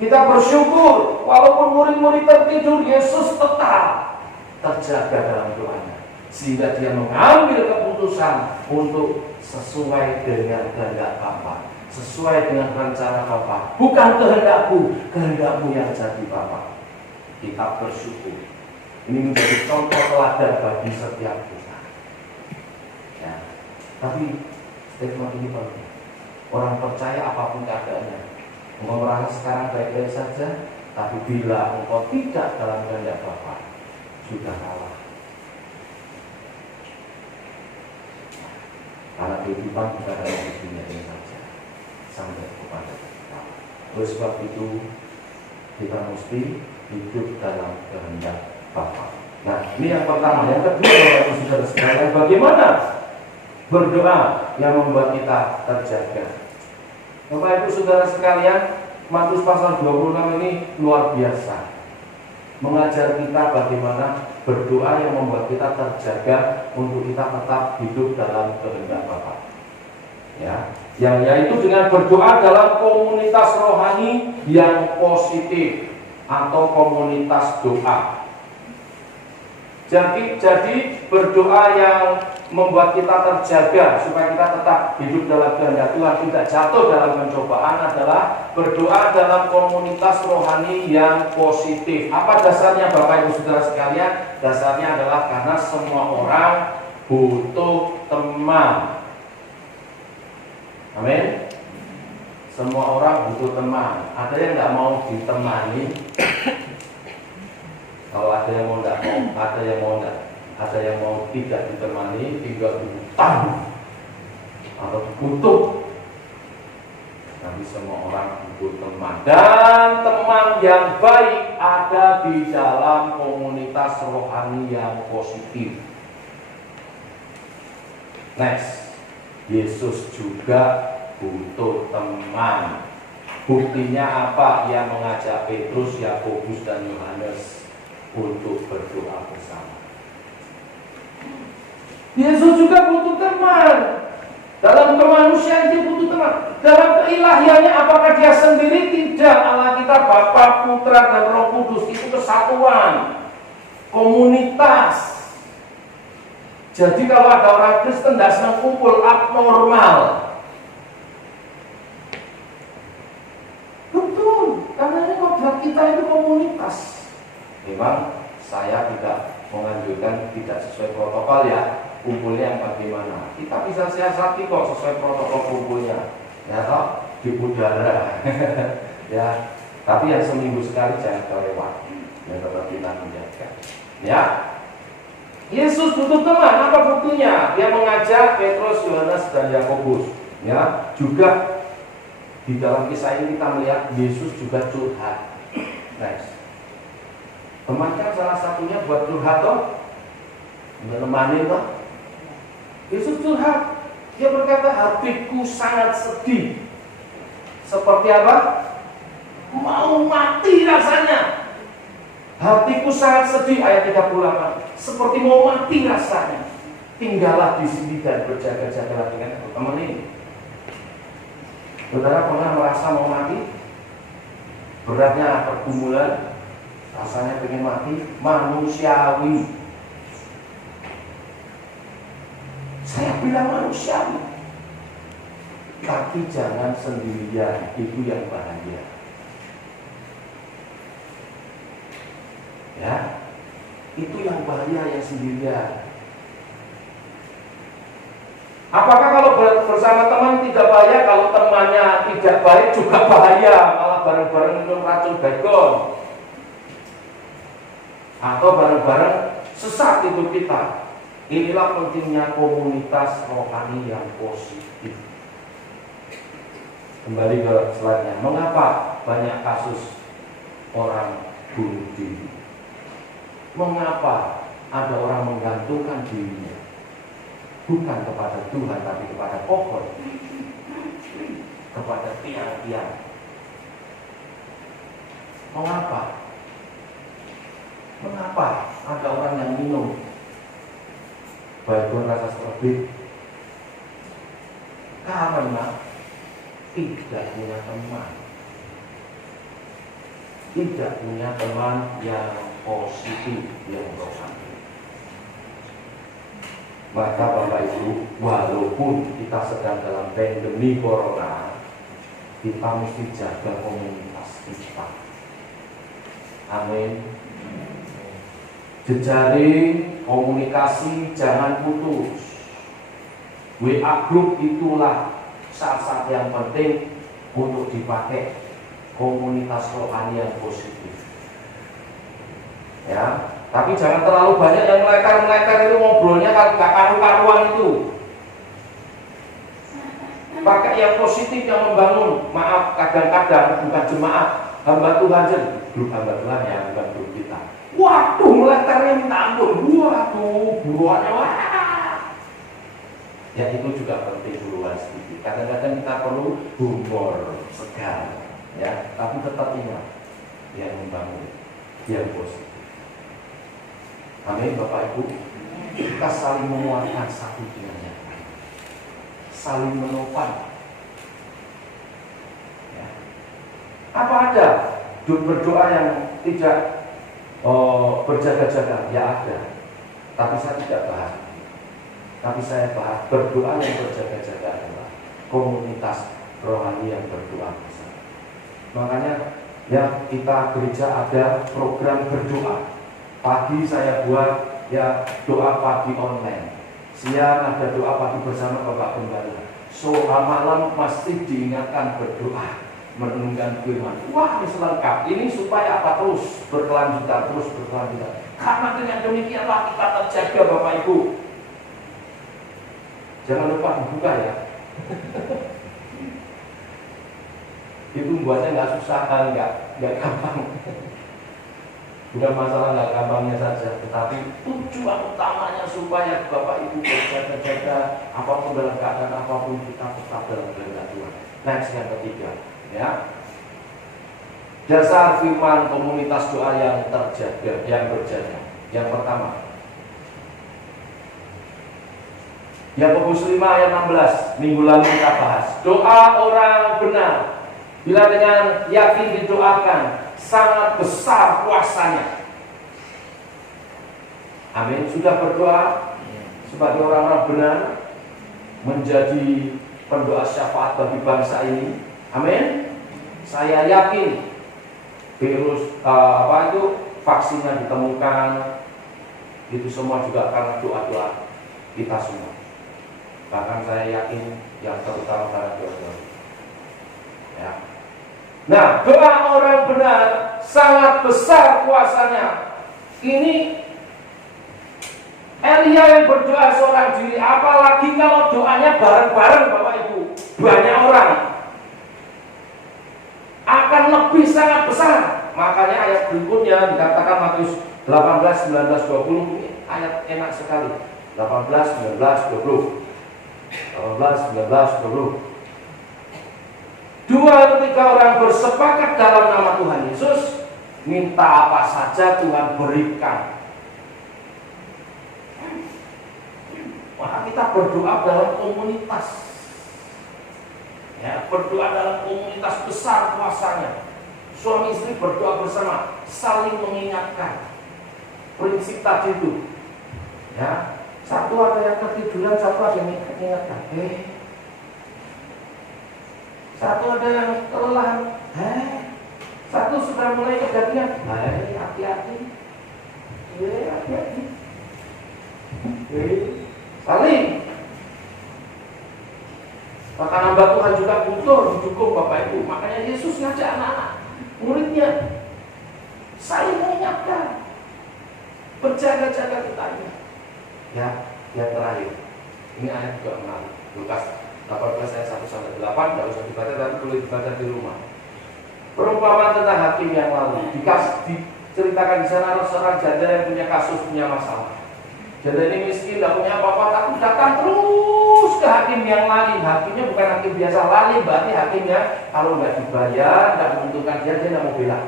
Kita bersyukur, walaupun murid-murid tertidur, Yesus tetap terjaga dalam doanya, sehingga dia mengambil keputusan untuk sesuai dengan kehendak Bapa, sesuai dengan rencana Bapa. Bukan kehendakku, kehendakmu yang jadi Bapa. Kita bersyukur. Ini menjadi contoh teladan bagi setiap kita. Ya. Tapi statement ini penting. Orang percaya apapun keadaannya, engkau merasa sekarang baik-baik saja, tapi bila engkau tidak dalam kehendak Bapa, sudah kalah. Karena kehidupan bukan dalam dunia ini saja, sampai kepada kita. Oleh sebab itu, kita mesti hidup dalam kehendak Bapa. Nah, ini yang pertama. Yang kedua, Bapak Ibu Saudara sekalian, bagaimana berdoa yang membuat kita terjaga? Bapak Ibu Saudara sekalian, Matius pasal 26 ini luar biasa, mengajar kita bagaimana berdoa yang membuat kita terjaga untuk kita tetap hidup dalam kehendak Bapa. Ya, yang yaitu dengan berdoa dalam komunitas rohani yang positif atau komunitas doa. Jadi berdoa yang membuat kita terjaga supaya kita tetap hidup dalam kehendak Tuhan, tidak jatuh dalam pencobaan, adalah berdoa dalam komunitas rohani yang positif. Apa dasarnya, Bapak Ibu Saudara sekalian? Dasarnya adalah karena semua orang butuh teman. Amin. Semua orang butuh teman. Ada yang tidak mau ditemani? Kalau ada yang mau tidak mau, ada yang mau tidak, ada yang mau tidak ditemani, tinggal diutang atau dikutuk. Tapi semua orang butuh teman, dan teman yang baik ada di dalam komunitas rohani yang positif. Next, Yesus juga butuh teman. Buktinya apa? Ia mengajak Petrus, Yakobus, dan Yohanes untuk berdoa bersama. Yesus juga butuh teman. Dalam kemanusiaan dia butuh teman. Dalam keilahiannya apakah dia sendiri? Tidak. Allah kita Bapa, Putra, dan Roh Kudus. Itu kesatuan, komunitas. Jadi kalau ada orang Kristen tidak senang kumpul, abnormal. Betul, karena ini kodrat kita itu komunitas. Memang saya tidak menganjurkan tidak sesuai protokol ya, kumpulnya yang bagaimana. Kita bisa siasati kok sesuai protokol kumpulnya, ya toh, di udara. Ya, tapi yang seminggu sekali jangan kelewat, yang tetap kita menjaga. Ya, Yesus butuh teman. Apa buktinya? Dia mengajak Petrus, Yohanes, dan Yakobus. Ya, juga di dalam kisah ini kita melihat Yesus juga curhat. Next. Teman kan salah satunya buat curhat toh, menemani toh. Yesus curhat, dia berkata, hatiku sangat sedih. Seperti apa? Mau mati rasanya. Hatiku sangat sedih, ayat 38. Seperti mau mati rasanya. Tinggallah di sini dan berjaga-jagalah dengan aku. Teman ini, saudara pernah merasa mau mati? Beratnya pergumulan, rasanya pengen mati, manusiawi. Saya bilang manusiawi. Tapi jangan sendirian, itu yang bahaya. Ya, itu yang bahaya, yang sendirian. Apakah kalau bersama teman tidak bahaya? Kalau temannya tidak baik juga bahaya, malah bareng-bareng minum racun baygon, atau bareng-bareng sesat hidup kita. Inilah pentingnya komunitas rohani yang positif. Kembali ke slide-nya. Mengapa banyak kasus orang bunuh diri? Mengapa ada orang menggantungkan dirinya bukan kepada Tuhan tapi kepada pohon, kepada tiang-tiang? Mengapa? Mengapa ada orang yang minum baygon rasa stroberi? Karena tidak punya teman, tidak punya teman yang positif, yang rohani. Maka Bapak Ibu, walaupun kita sedang dalam pandemi corona, kita mesti jaga komunitas kita. Amin. Jejaring komunikasi jangan putus. WA group itulah saat-saat yang penting untuk dipakai komunitas rohani yang positif. Ya, tapi jangan terlalu banyak yang melekar-melekar itu, ngobrolnya kan gak karu-karuan itu. Pakai yang positif, yang membangun. Maaf, kadang-kadang bukan jemaat, hamba Tuhan saja, grup hamba Tuhan ya, bukan grup kita. Waduh, melekarnya minta ampun. Waduh, buruannya wah. Ya itu juga penting buruan sedikit. Kadang-kadang kita perlu humor segar, ya, tapi tetap ingat yang membangun, yang positif. Amin, Bapak Ibu. Kita saling menguatkan satu dengan yang lain, saling menopang. Ya. Apa ada berdoa yang tidak berjaga-jaga? Ya ada. Tapi saya tidak bahas. Tapi saya bahas berdoa yang berjaga-jaga adalah komunitas rohani yang berdoa bersama. Makanya ya kita gereja ada program berdoa. Pagi saya buat ya doa pagi online. Siang ada doa pagi bersama Bapak Gembala. Malam masih diingatkan berdoa, merenungkan firman. Wah, ini selengkap. Ini supaya apa? Terus berkelanjutan, terus berkelanjutan. Karena dengan demikianlah kita terjaga, Bapak Ibu. Jangan lupa dibuka ya. Itu buatnya nggak susah, nggak gampang. Bukan masalah nggak gampangnya saja, tetapi tujuan utamanya supaya Bapak Ibu berjaga-jaga apapun dalam keadaan apapun, kita tetap dalam kehendak Tuhan. Next, yang ketiga, ya, dasar firman komunitas doa yang terjaga, yang berjaga. Yang pertama, Yakobus 5 ayat 16, minggu lalu kita bahas. Doa orang benar bila dengan yakin didoakan, sangat besar kuasanya. Amin. Sudah berdoa sebagai orang-orang benar, menjadi pendoa syafaat bagi bangsa ini. Amin. Saya yakin virus vaksinnya ditemukan, itu semua juga karena doa-doa kita semua. Bahkan saya yakin yang terutama karena doa-doa. Ya. Nah, doa orang benar sangat besar kuasanya. Ini Elia yang berdoa seorang diri, apalagi kalau doanya bareng-bareng Bapak Ibu, banyak orang, akan lebih sangat besar. Makanya ayat berikutnya dikatakan Matius 18, 19, 20, ini ayat enak sekali. 18, 19, 20. 18, 19, 20. 2 atau 3 orang bersepakat dalam nama Tuhan Yesus, Minta apa saja Tuhan berikan. Maka kita berdoa dalam komunitas. Ya, berdoa dalam komunitas besar kuasanya. Suami istri berdoa bersama, saling mengingatkan. Prinsip tadi itu. Ya, satu ada yang ketiduran, satu ada yang mengingatkan. Satu ada yang kelelahan. Satu sudah mulai kegaduhan. Hati-hati. Hati-hati. Saling. Bahkan hamba Tuhan juga butuh didukung Bapak Ibu. Makanya Yesus ngajak anak-anak muridnya saling mengingatkan, berjaga-jaga kitanya. Ya, yang terakhir. Ini ayat juga menarik. Lukas 18 ayat 1-8, tidak usah dibaca, tapi boleh dibaca di rumah. Perumpamaan tentang hakim yang lalu diceritakan di sana seorang janda yang punya kasus, punya masalah. Janda ini miskin, tidak punya apa-apa, tapi datang terus ke hakim yang lain. Hakimnya bukan hakim biasa, lain berarti hakimnya kalau nggak dibayar, nggak menguntungkan dia tidak mau bela.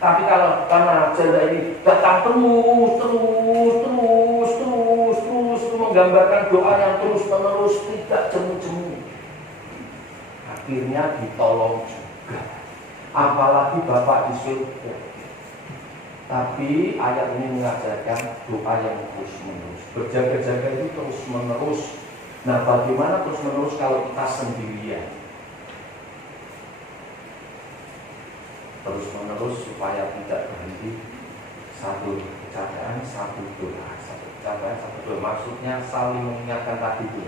Tapi karena janda ini datang terus menggambarkan doa yang terus-menerus, tidak jemu-jemu, akhirnya ditolong juga. Apalagi Bapak di surga. Tapi ayat ini mengajarkan doa yang terus-menerus. Berjaga-jaga itu terus-menerus. Nah, bagaimana terus-menerus kalau kita sendirian? Terus-menerus supaya tidak berhenti. Satu kecapaian, satu doa. Satu kecapaian, satu doa. Maksudnya saling mengingatkan tadi itu.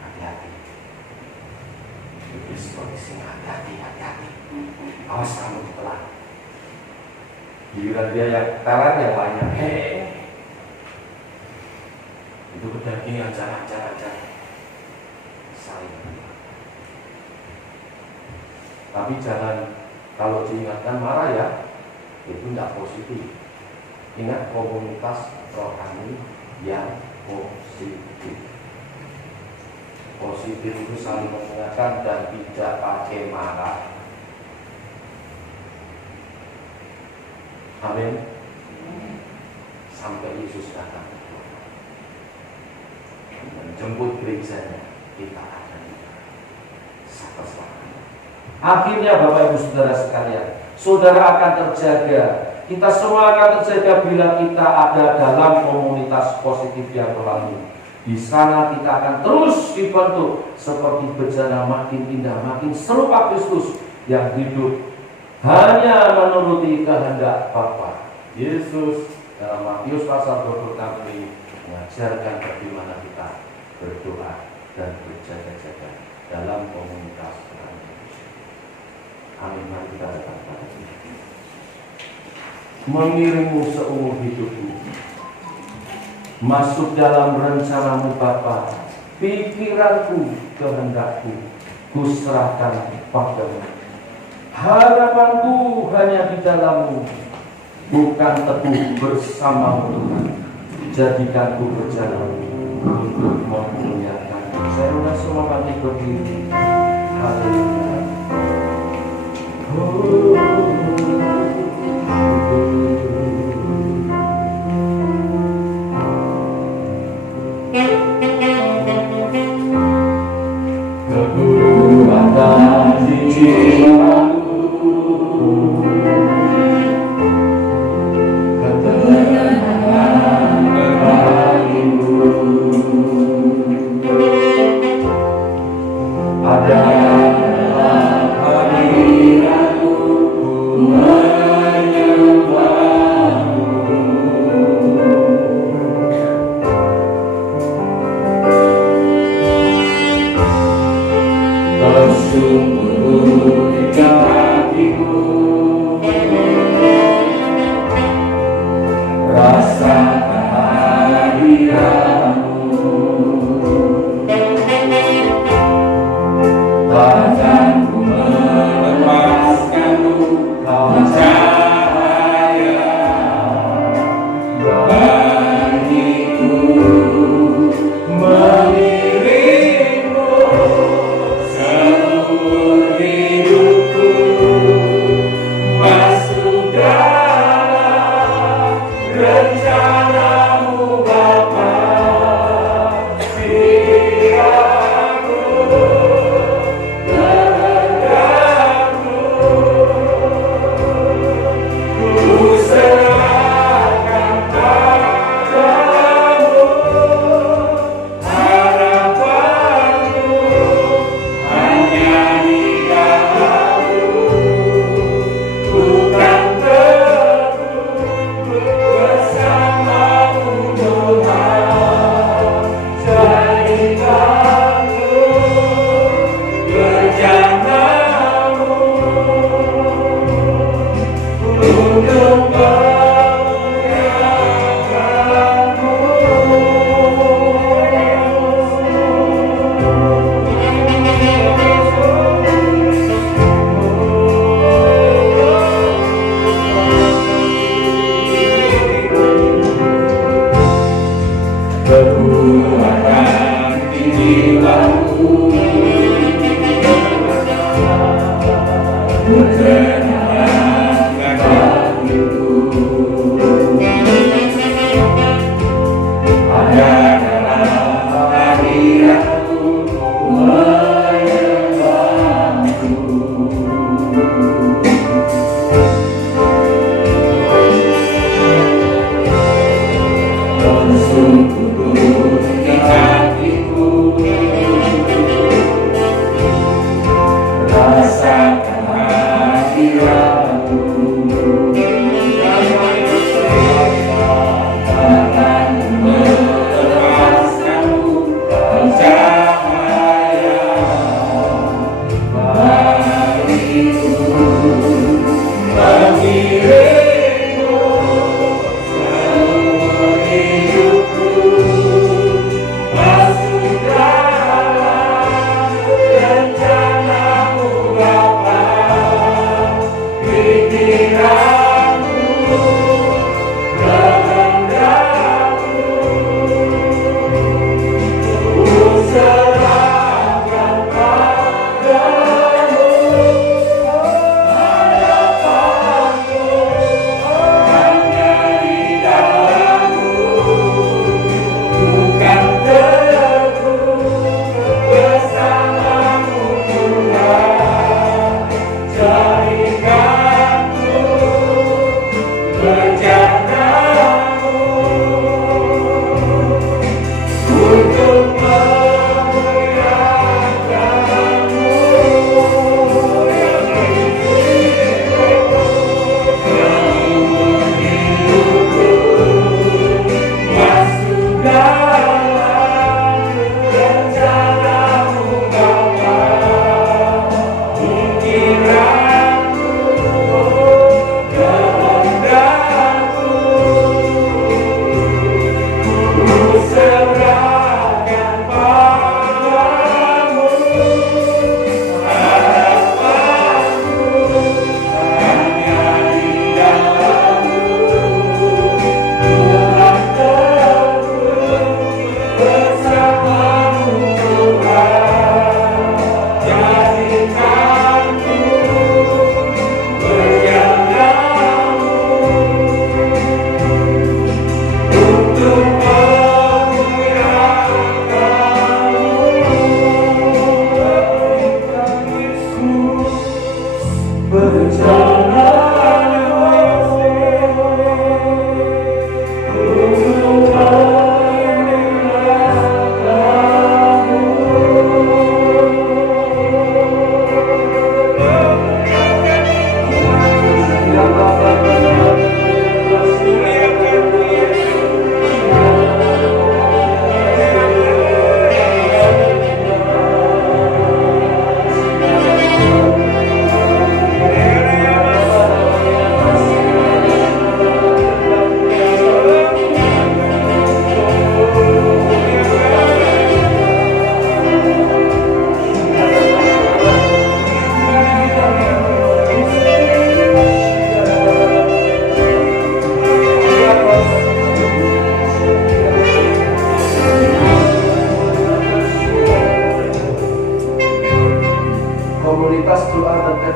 Hati-hati. Iblis polisi, hati-hati. Awas kamu ditelan. Giliran dia yang telan, yang lainnya itu kedagingan, jangan saling. Tapi jangan kalau diingatkan marah ya, itu tidak positif. Ingat komunitas rohani yang positif. Positif itu saling mengingatkan dan tidak pakai marah. Amin. Sampai Yesus datang menjemput gerejanya, kita ada di sana. Akhirnya Bapak Ibu Saudara sekalian, saudara akan terjaga. Kita semua akan terjaga bila kita ada dalam komunitas positif yang rohani. Di sana kita akan terus dibentuk seperti bejana makin indah, makin serupa Kristus yang hidup hanya menuruti kehendak Bapa. Yesus dalam Matius pasal 26 ini mengajarkan bagaimana kita berdoa dan berjaga-jaga dalam komunitas rohani. Amin. Mari kita datang pada Tuhan. Mengiringmu seumur hidupmu, masuk dalam rencanamu Bapa. Pikiranku, kehendakku, ku serahkan padamu. Harapanku hanya di dalammu, bukan teguh bersamamu Tuhan. Jadikanku berjalan untuk memuliakan. Saya undang semua bangkit berdiri. Haleluya. Kekuatan di jiwaku, ketenangan bagiku, ada dalam hadiratmu.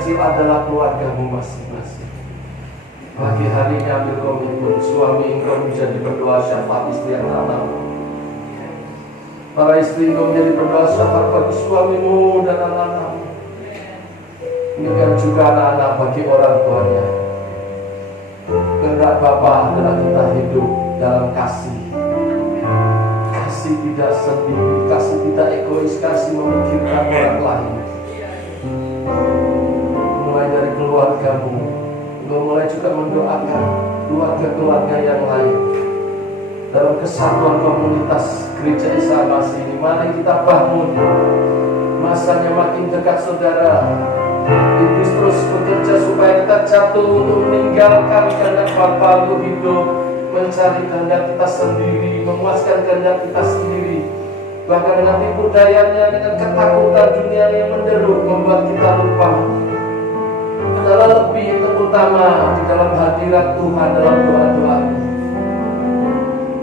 kecil adalah keluargamu masing-masing. Pagi hari ini ambil komitmen, suami engkau menjadi berdoa syafaat istri yang anak. Para istri engkau menjadi berdoa syafaat bagi suamimu dan anak-anakmu. Demikian juga anak-anak bagi orang tuanya. Kehendak Bapa adalah kita hidup dalam kasih. Kasih tidak sendiri, kasih tidak egois, kasih memikirkan orang lain. Mulai dari keluargamu, engkau mulai juga mendoakan keluarga-keluarga yang lain. Dalam kesatuan komunitas Gereja Isa Masih ini, mari kita bangun. Masanya makin dekat, saudara. Iblis terus bekerja supaya kita jatuh untuk meninggalkan kehendak Bapa untuk hidup, mencari kehendak kita sendiri, memuaskan kehendak kita sendiri. Bahkan dengan tipu dayanya, dengan ketakutan dunia yang menderu, membuat kita lupa adalah lebih yang terutama di dalam hadirat Tuhan dalam doa-doa.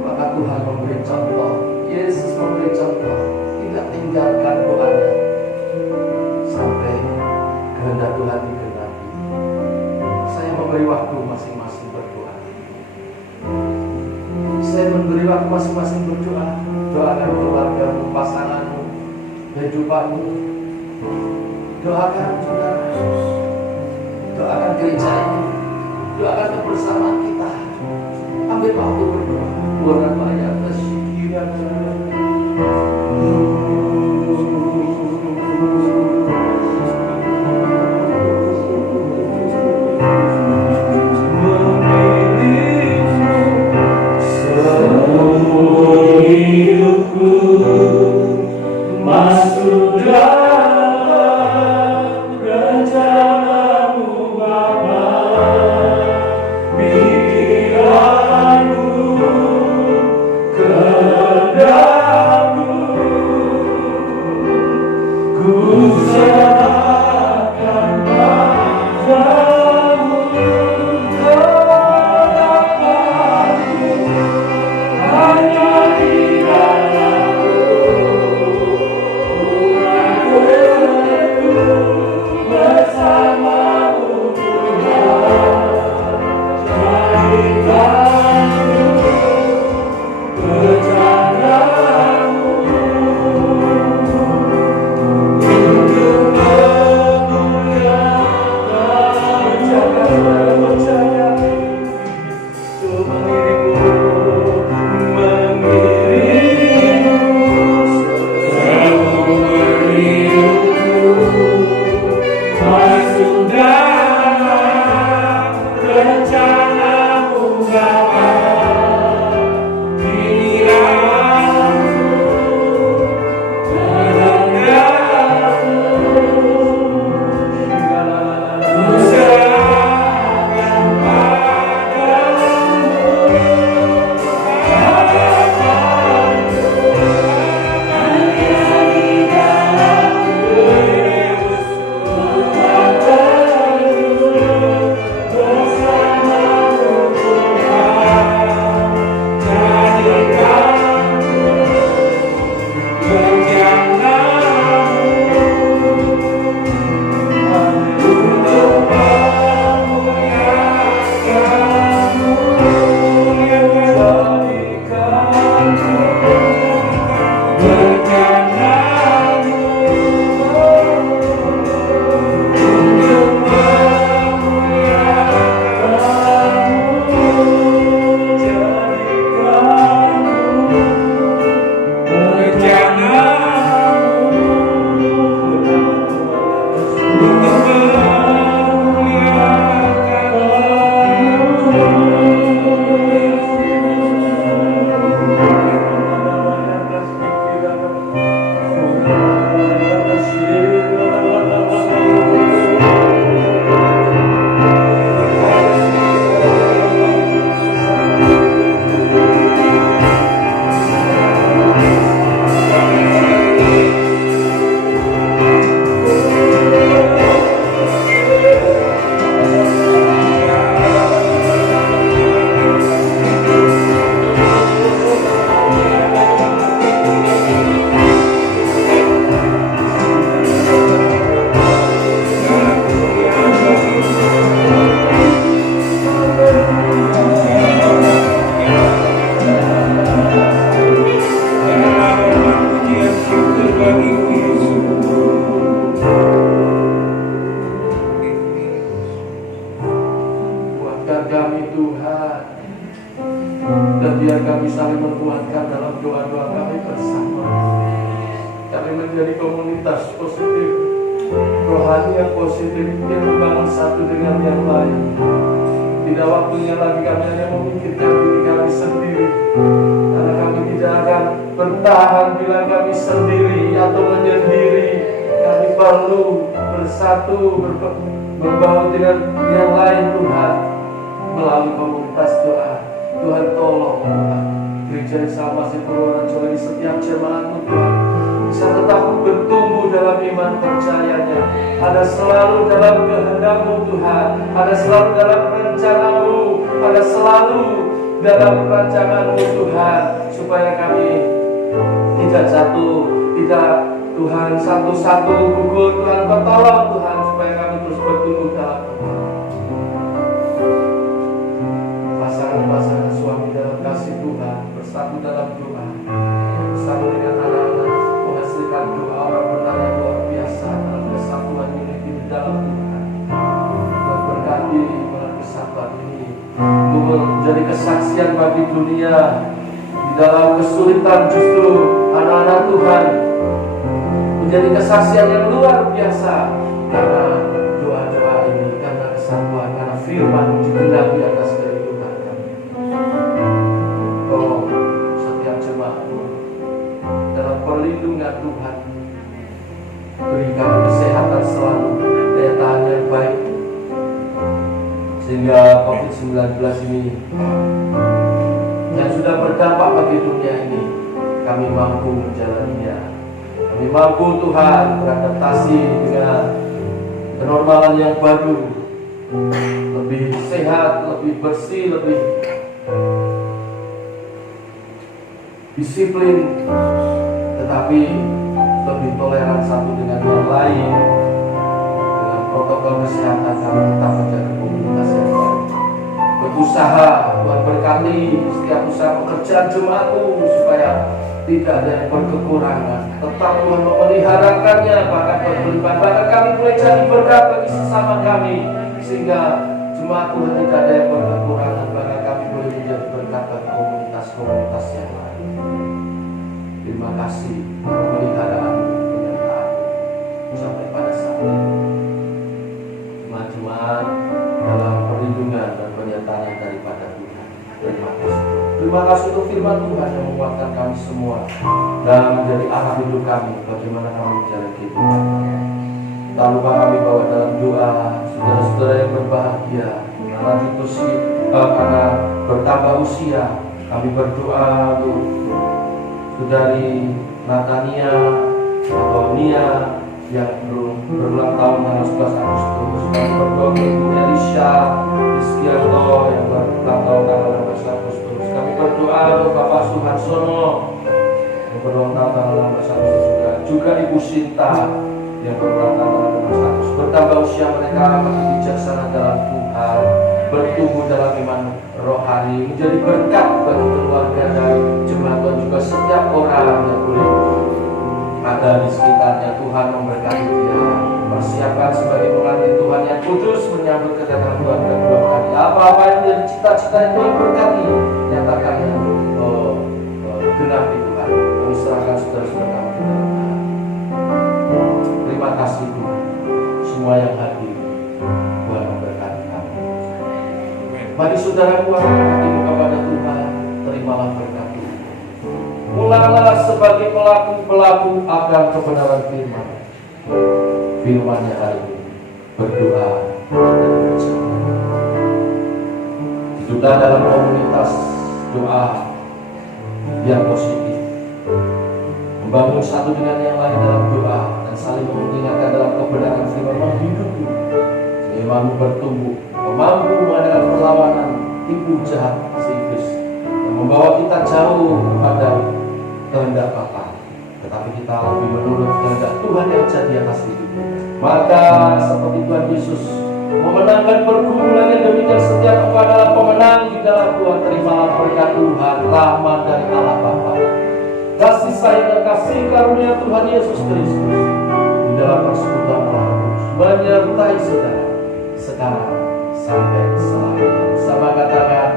Maka Tuhan memberi contoh, Yesus memberi contoh, tidak tinggalkan doanya sampai kehendak Tuhan digenapi. memberi waktu masing-masing berdoa. Saya memberi waktu masing-masing berdoa. Doakan keluargamu, pasanganmu, kehidupanmu. Doakan saudara, doakan gereja ini, doakan kebersamaan kita. Ambil waktu berdoa. Bukan banyak kesyukuran. Masuk dalam rencana-Mu Bapa, pikiranku, kehendak-Mu, ku serahkan padamu. Harapanku hanya di dalam-Mu. Bersamamu Tuhan, jadikanku rencana-Mu untuk memuliakan, untuk masuk dalam rencana-Mu Bapa, pikiranku, kehendak-Mu, ku serahkan padamu. Harapanku hanya di dalam-Mu. Kuatkan kami Tuhan, dan biar kami saling menguatkan dalam doa-doa kami bersama. Kami menjadi komunitas positif, rohani yang positif, yang membangun satu dengan yang lain. Tidak waktunya lagi kami hanya memikirkan diri kami sendiri, karena kami tidak akan bertahan bila kami sendiri atau menyendiri. Kami perlu bersatu, membaur dengan yang lain Tuhan, melalui komunitas doa. Tuhan tolong gereja Salmasi Purworejo ini setiap jemaat-Mu Tuhan bisa tetap bertumbuh dalam iman percayanya. Ada selalu dalam kehendak-Mu Tuhan, ada selalu dalam rencana-Mu, ada selalu dalam rancangan-Mu Tuhan, supaya kami tidak jatuh, tidak Tuhan satu-satu gugur. Tuhan Kau tolong Tuhan supaya kami terus bertumbuh dalam Tuhan. bersatu dalam doa bersama dengan anak-anak, menghasilkan doa orang benar yang luar biasa dalam kesatuan unity di dalam Tuhan. Tuhan berkati melalui kesatuan ini untuk menjadi kesaksian bagi dunia. Di dalam kesulitan justru anak-anak Tuhan menjadi kesaksian yang luar biasa karena doa-doa ini, karena kesatuan, karena firman digenapi atas kehidupan kami. Tolong setiap jemaatku dalam perlindungan Tuhan, berikan kesehatan selalu, daya tahan yang baik, sehingga COVID-19 ini yang sudah berdampak bagi dunia ini, kami mampu menjalaninya. Kami mampu Tuhan beradaptasi dengan kenormalan yang baru, lebih sehat, lebih bersih, lebih disiplin, tetapi lebih toleran satu dengan yang lain. Dengan protokol kesehatan kami tetap menjaga komunitas yang baik. Berusaha, Tuhan berkati setiap usaha pekerjaan jemaatku supaya tidak ada yang berkekurangan. Tetap Tuhan memeliharakannya, bahkan berlimpah. Bahkan kami boleh jadi berkat bagi sesama kami, sehingga jemaat Tuhan tidak ada yang berkekurangan. Bahkan kami boleh menjadi berkat bagi komunitas-komunitas yang lain. Terima kasih pemeliharaan penyertaan sampai pada saat ini. Jemaat dalam perlindungan dan penyertaan daripada Tuhan. Terima kasih. Terima kasih untuk firman Tuhan yang menguatkan kami semua dan menjadi arah hidup kami, bagaimana kami menjalani kehidupan. Tak lupa kami bawa dalam doa saudara-saudara yang berbahagia karena bertambah usia. Kami berdoa untuk saudari Natania atau Nia yang berulang tahun tanggal 11 Agustus. Kami berdoa untuk Ibu Elisha Rizkianto yang berulang tahun tanggal 16 Agustus. Kami berdoa untuk Bapak Suharsono yang berulang tahun tanggal 16 Agustus juga Ibu Sinta yang berulang tahun tanggal 16 Agustus. Bertambah usia mereka makin bijaksana dalam Tuhan, bertumbuh dalam iman rohani, menjadi berkat bagi keluarga dan jemaat dan juga setiap orang yang boleh ada di sekitarnya. Tuhan memberkati dia, persiapkan sebagai pengantin Tuhan yang kudus menyambut kedatangan Tuhan kedua kali. Apa-apa yang menjadi cita-cita yang Tuhan berkati, nyatakan yang genapi Tuhan. Kami serahkan saudara-saudara kami ke dalam Tuhan. Terima kasih Tuhan, semua yang hadir, Tuhan memberkati kami. Mari saudaraku, angkat hatimu kepada Tuhan, terimalah berkat Tuhan. Mulailah sebagai pelaku-pelaku akan kebenaran firman. Firman-Nya hari ini berdoa dan berjaya. Hiduplah dalam komunitas doa yang positif, membangun satu dengan yang lain dalam doa dan saling mengingatkan dalam kebenaran firman, menghidupi sehingga mampu bertumbuh, mampu mengadakan perlawanan tipu jahat si iblis yang membawa kita jauh kepada kehendak Bapa, tetapi kita lebih menurut kehendak Tuhan yang jadi atas hidup kita. Maka seperti Tuhan Yesus memenangkan pergumulan yang demikian setia, Engkau adalah pemenang di dalam Tuhan. Terimalah berkat Tuhan, rahmat dari Allah Bapa, kasih sayang dan kasih karunia Tuhan Yesus Kristus di dalam persekutuan Allah Kudus menyertai saudara sekarang sampai selamanya. Sama katakan,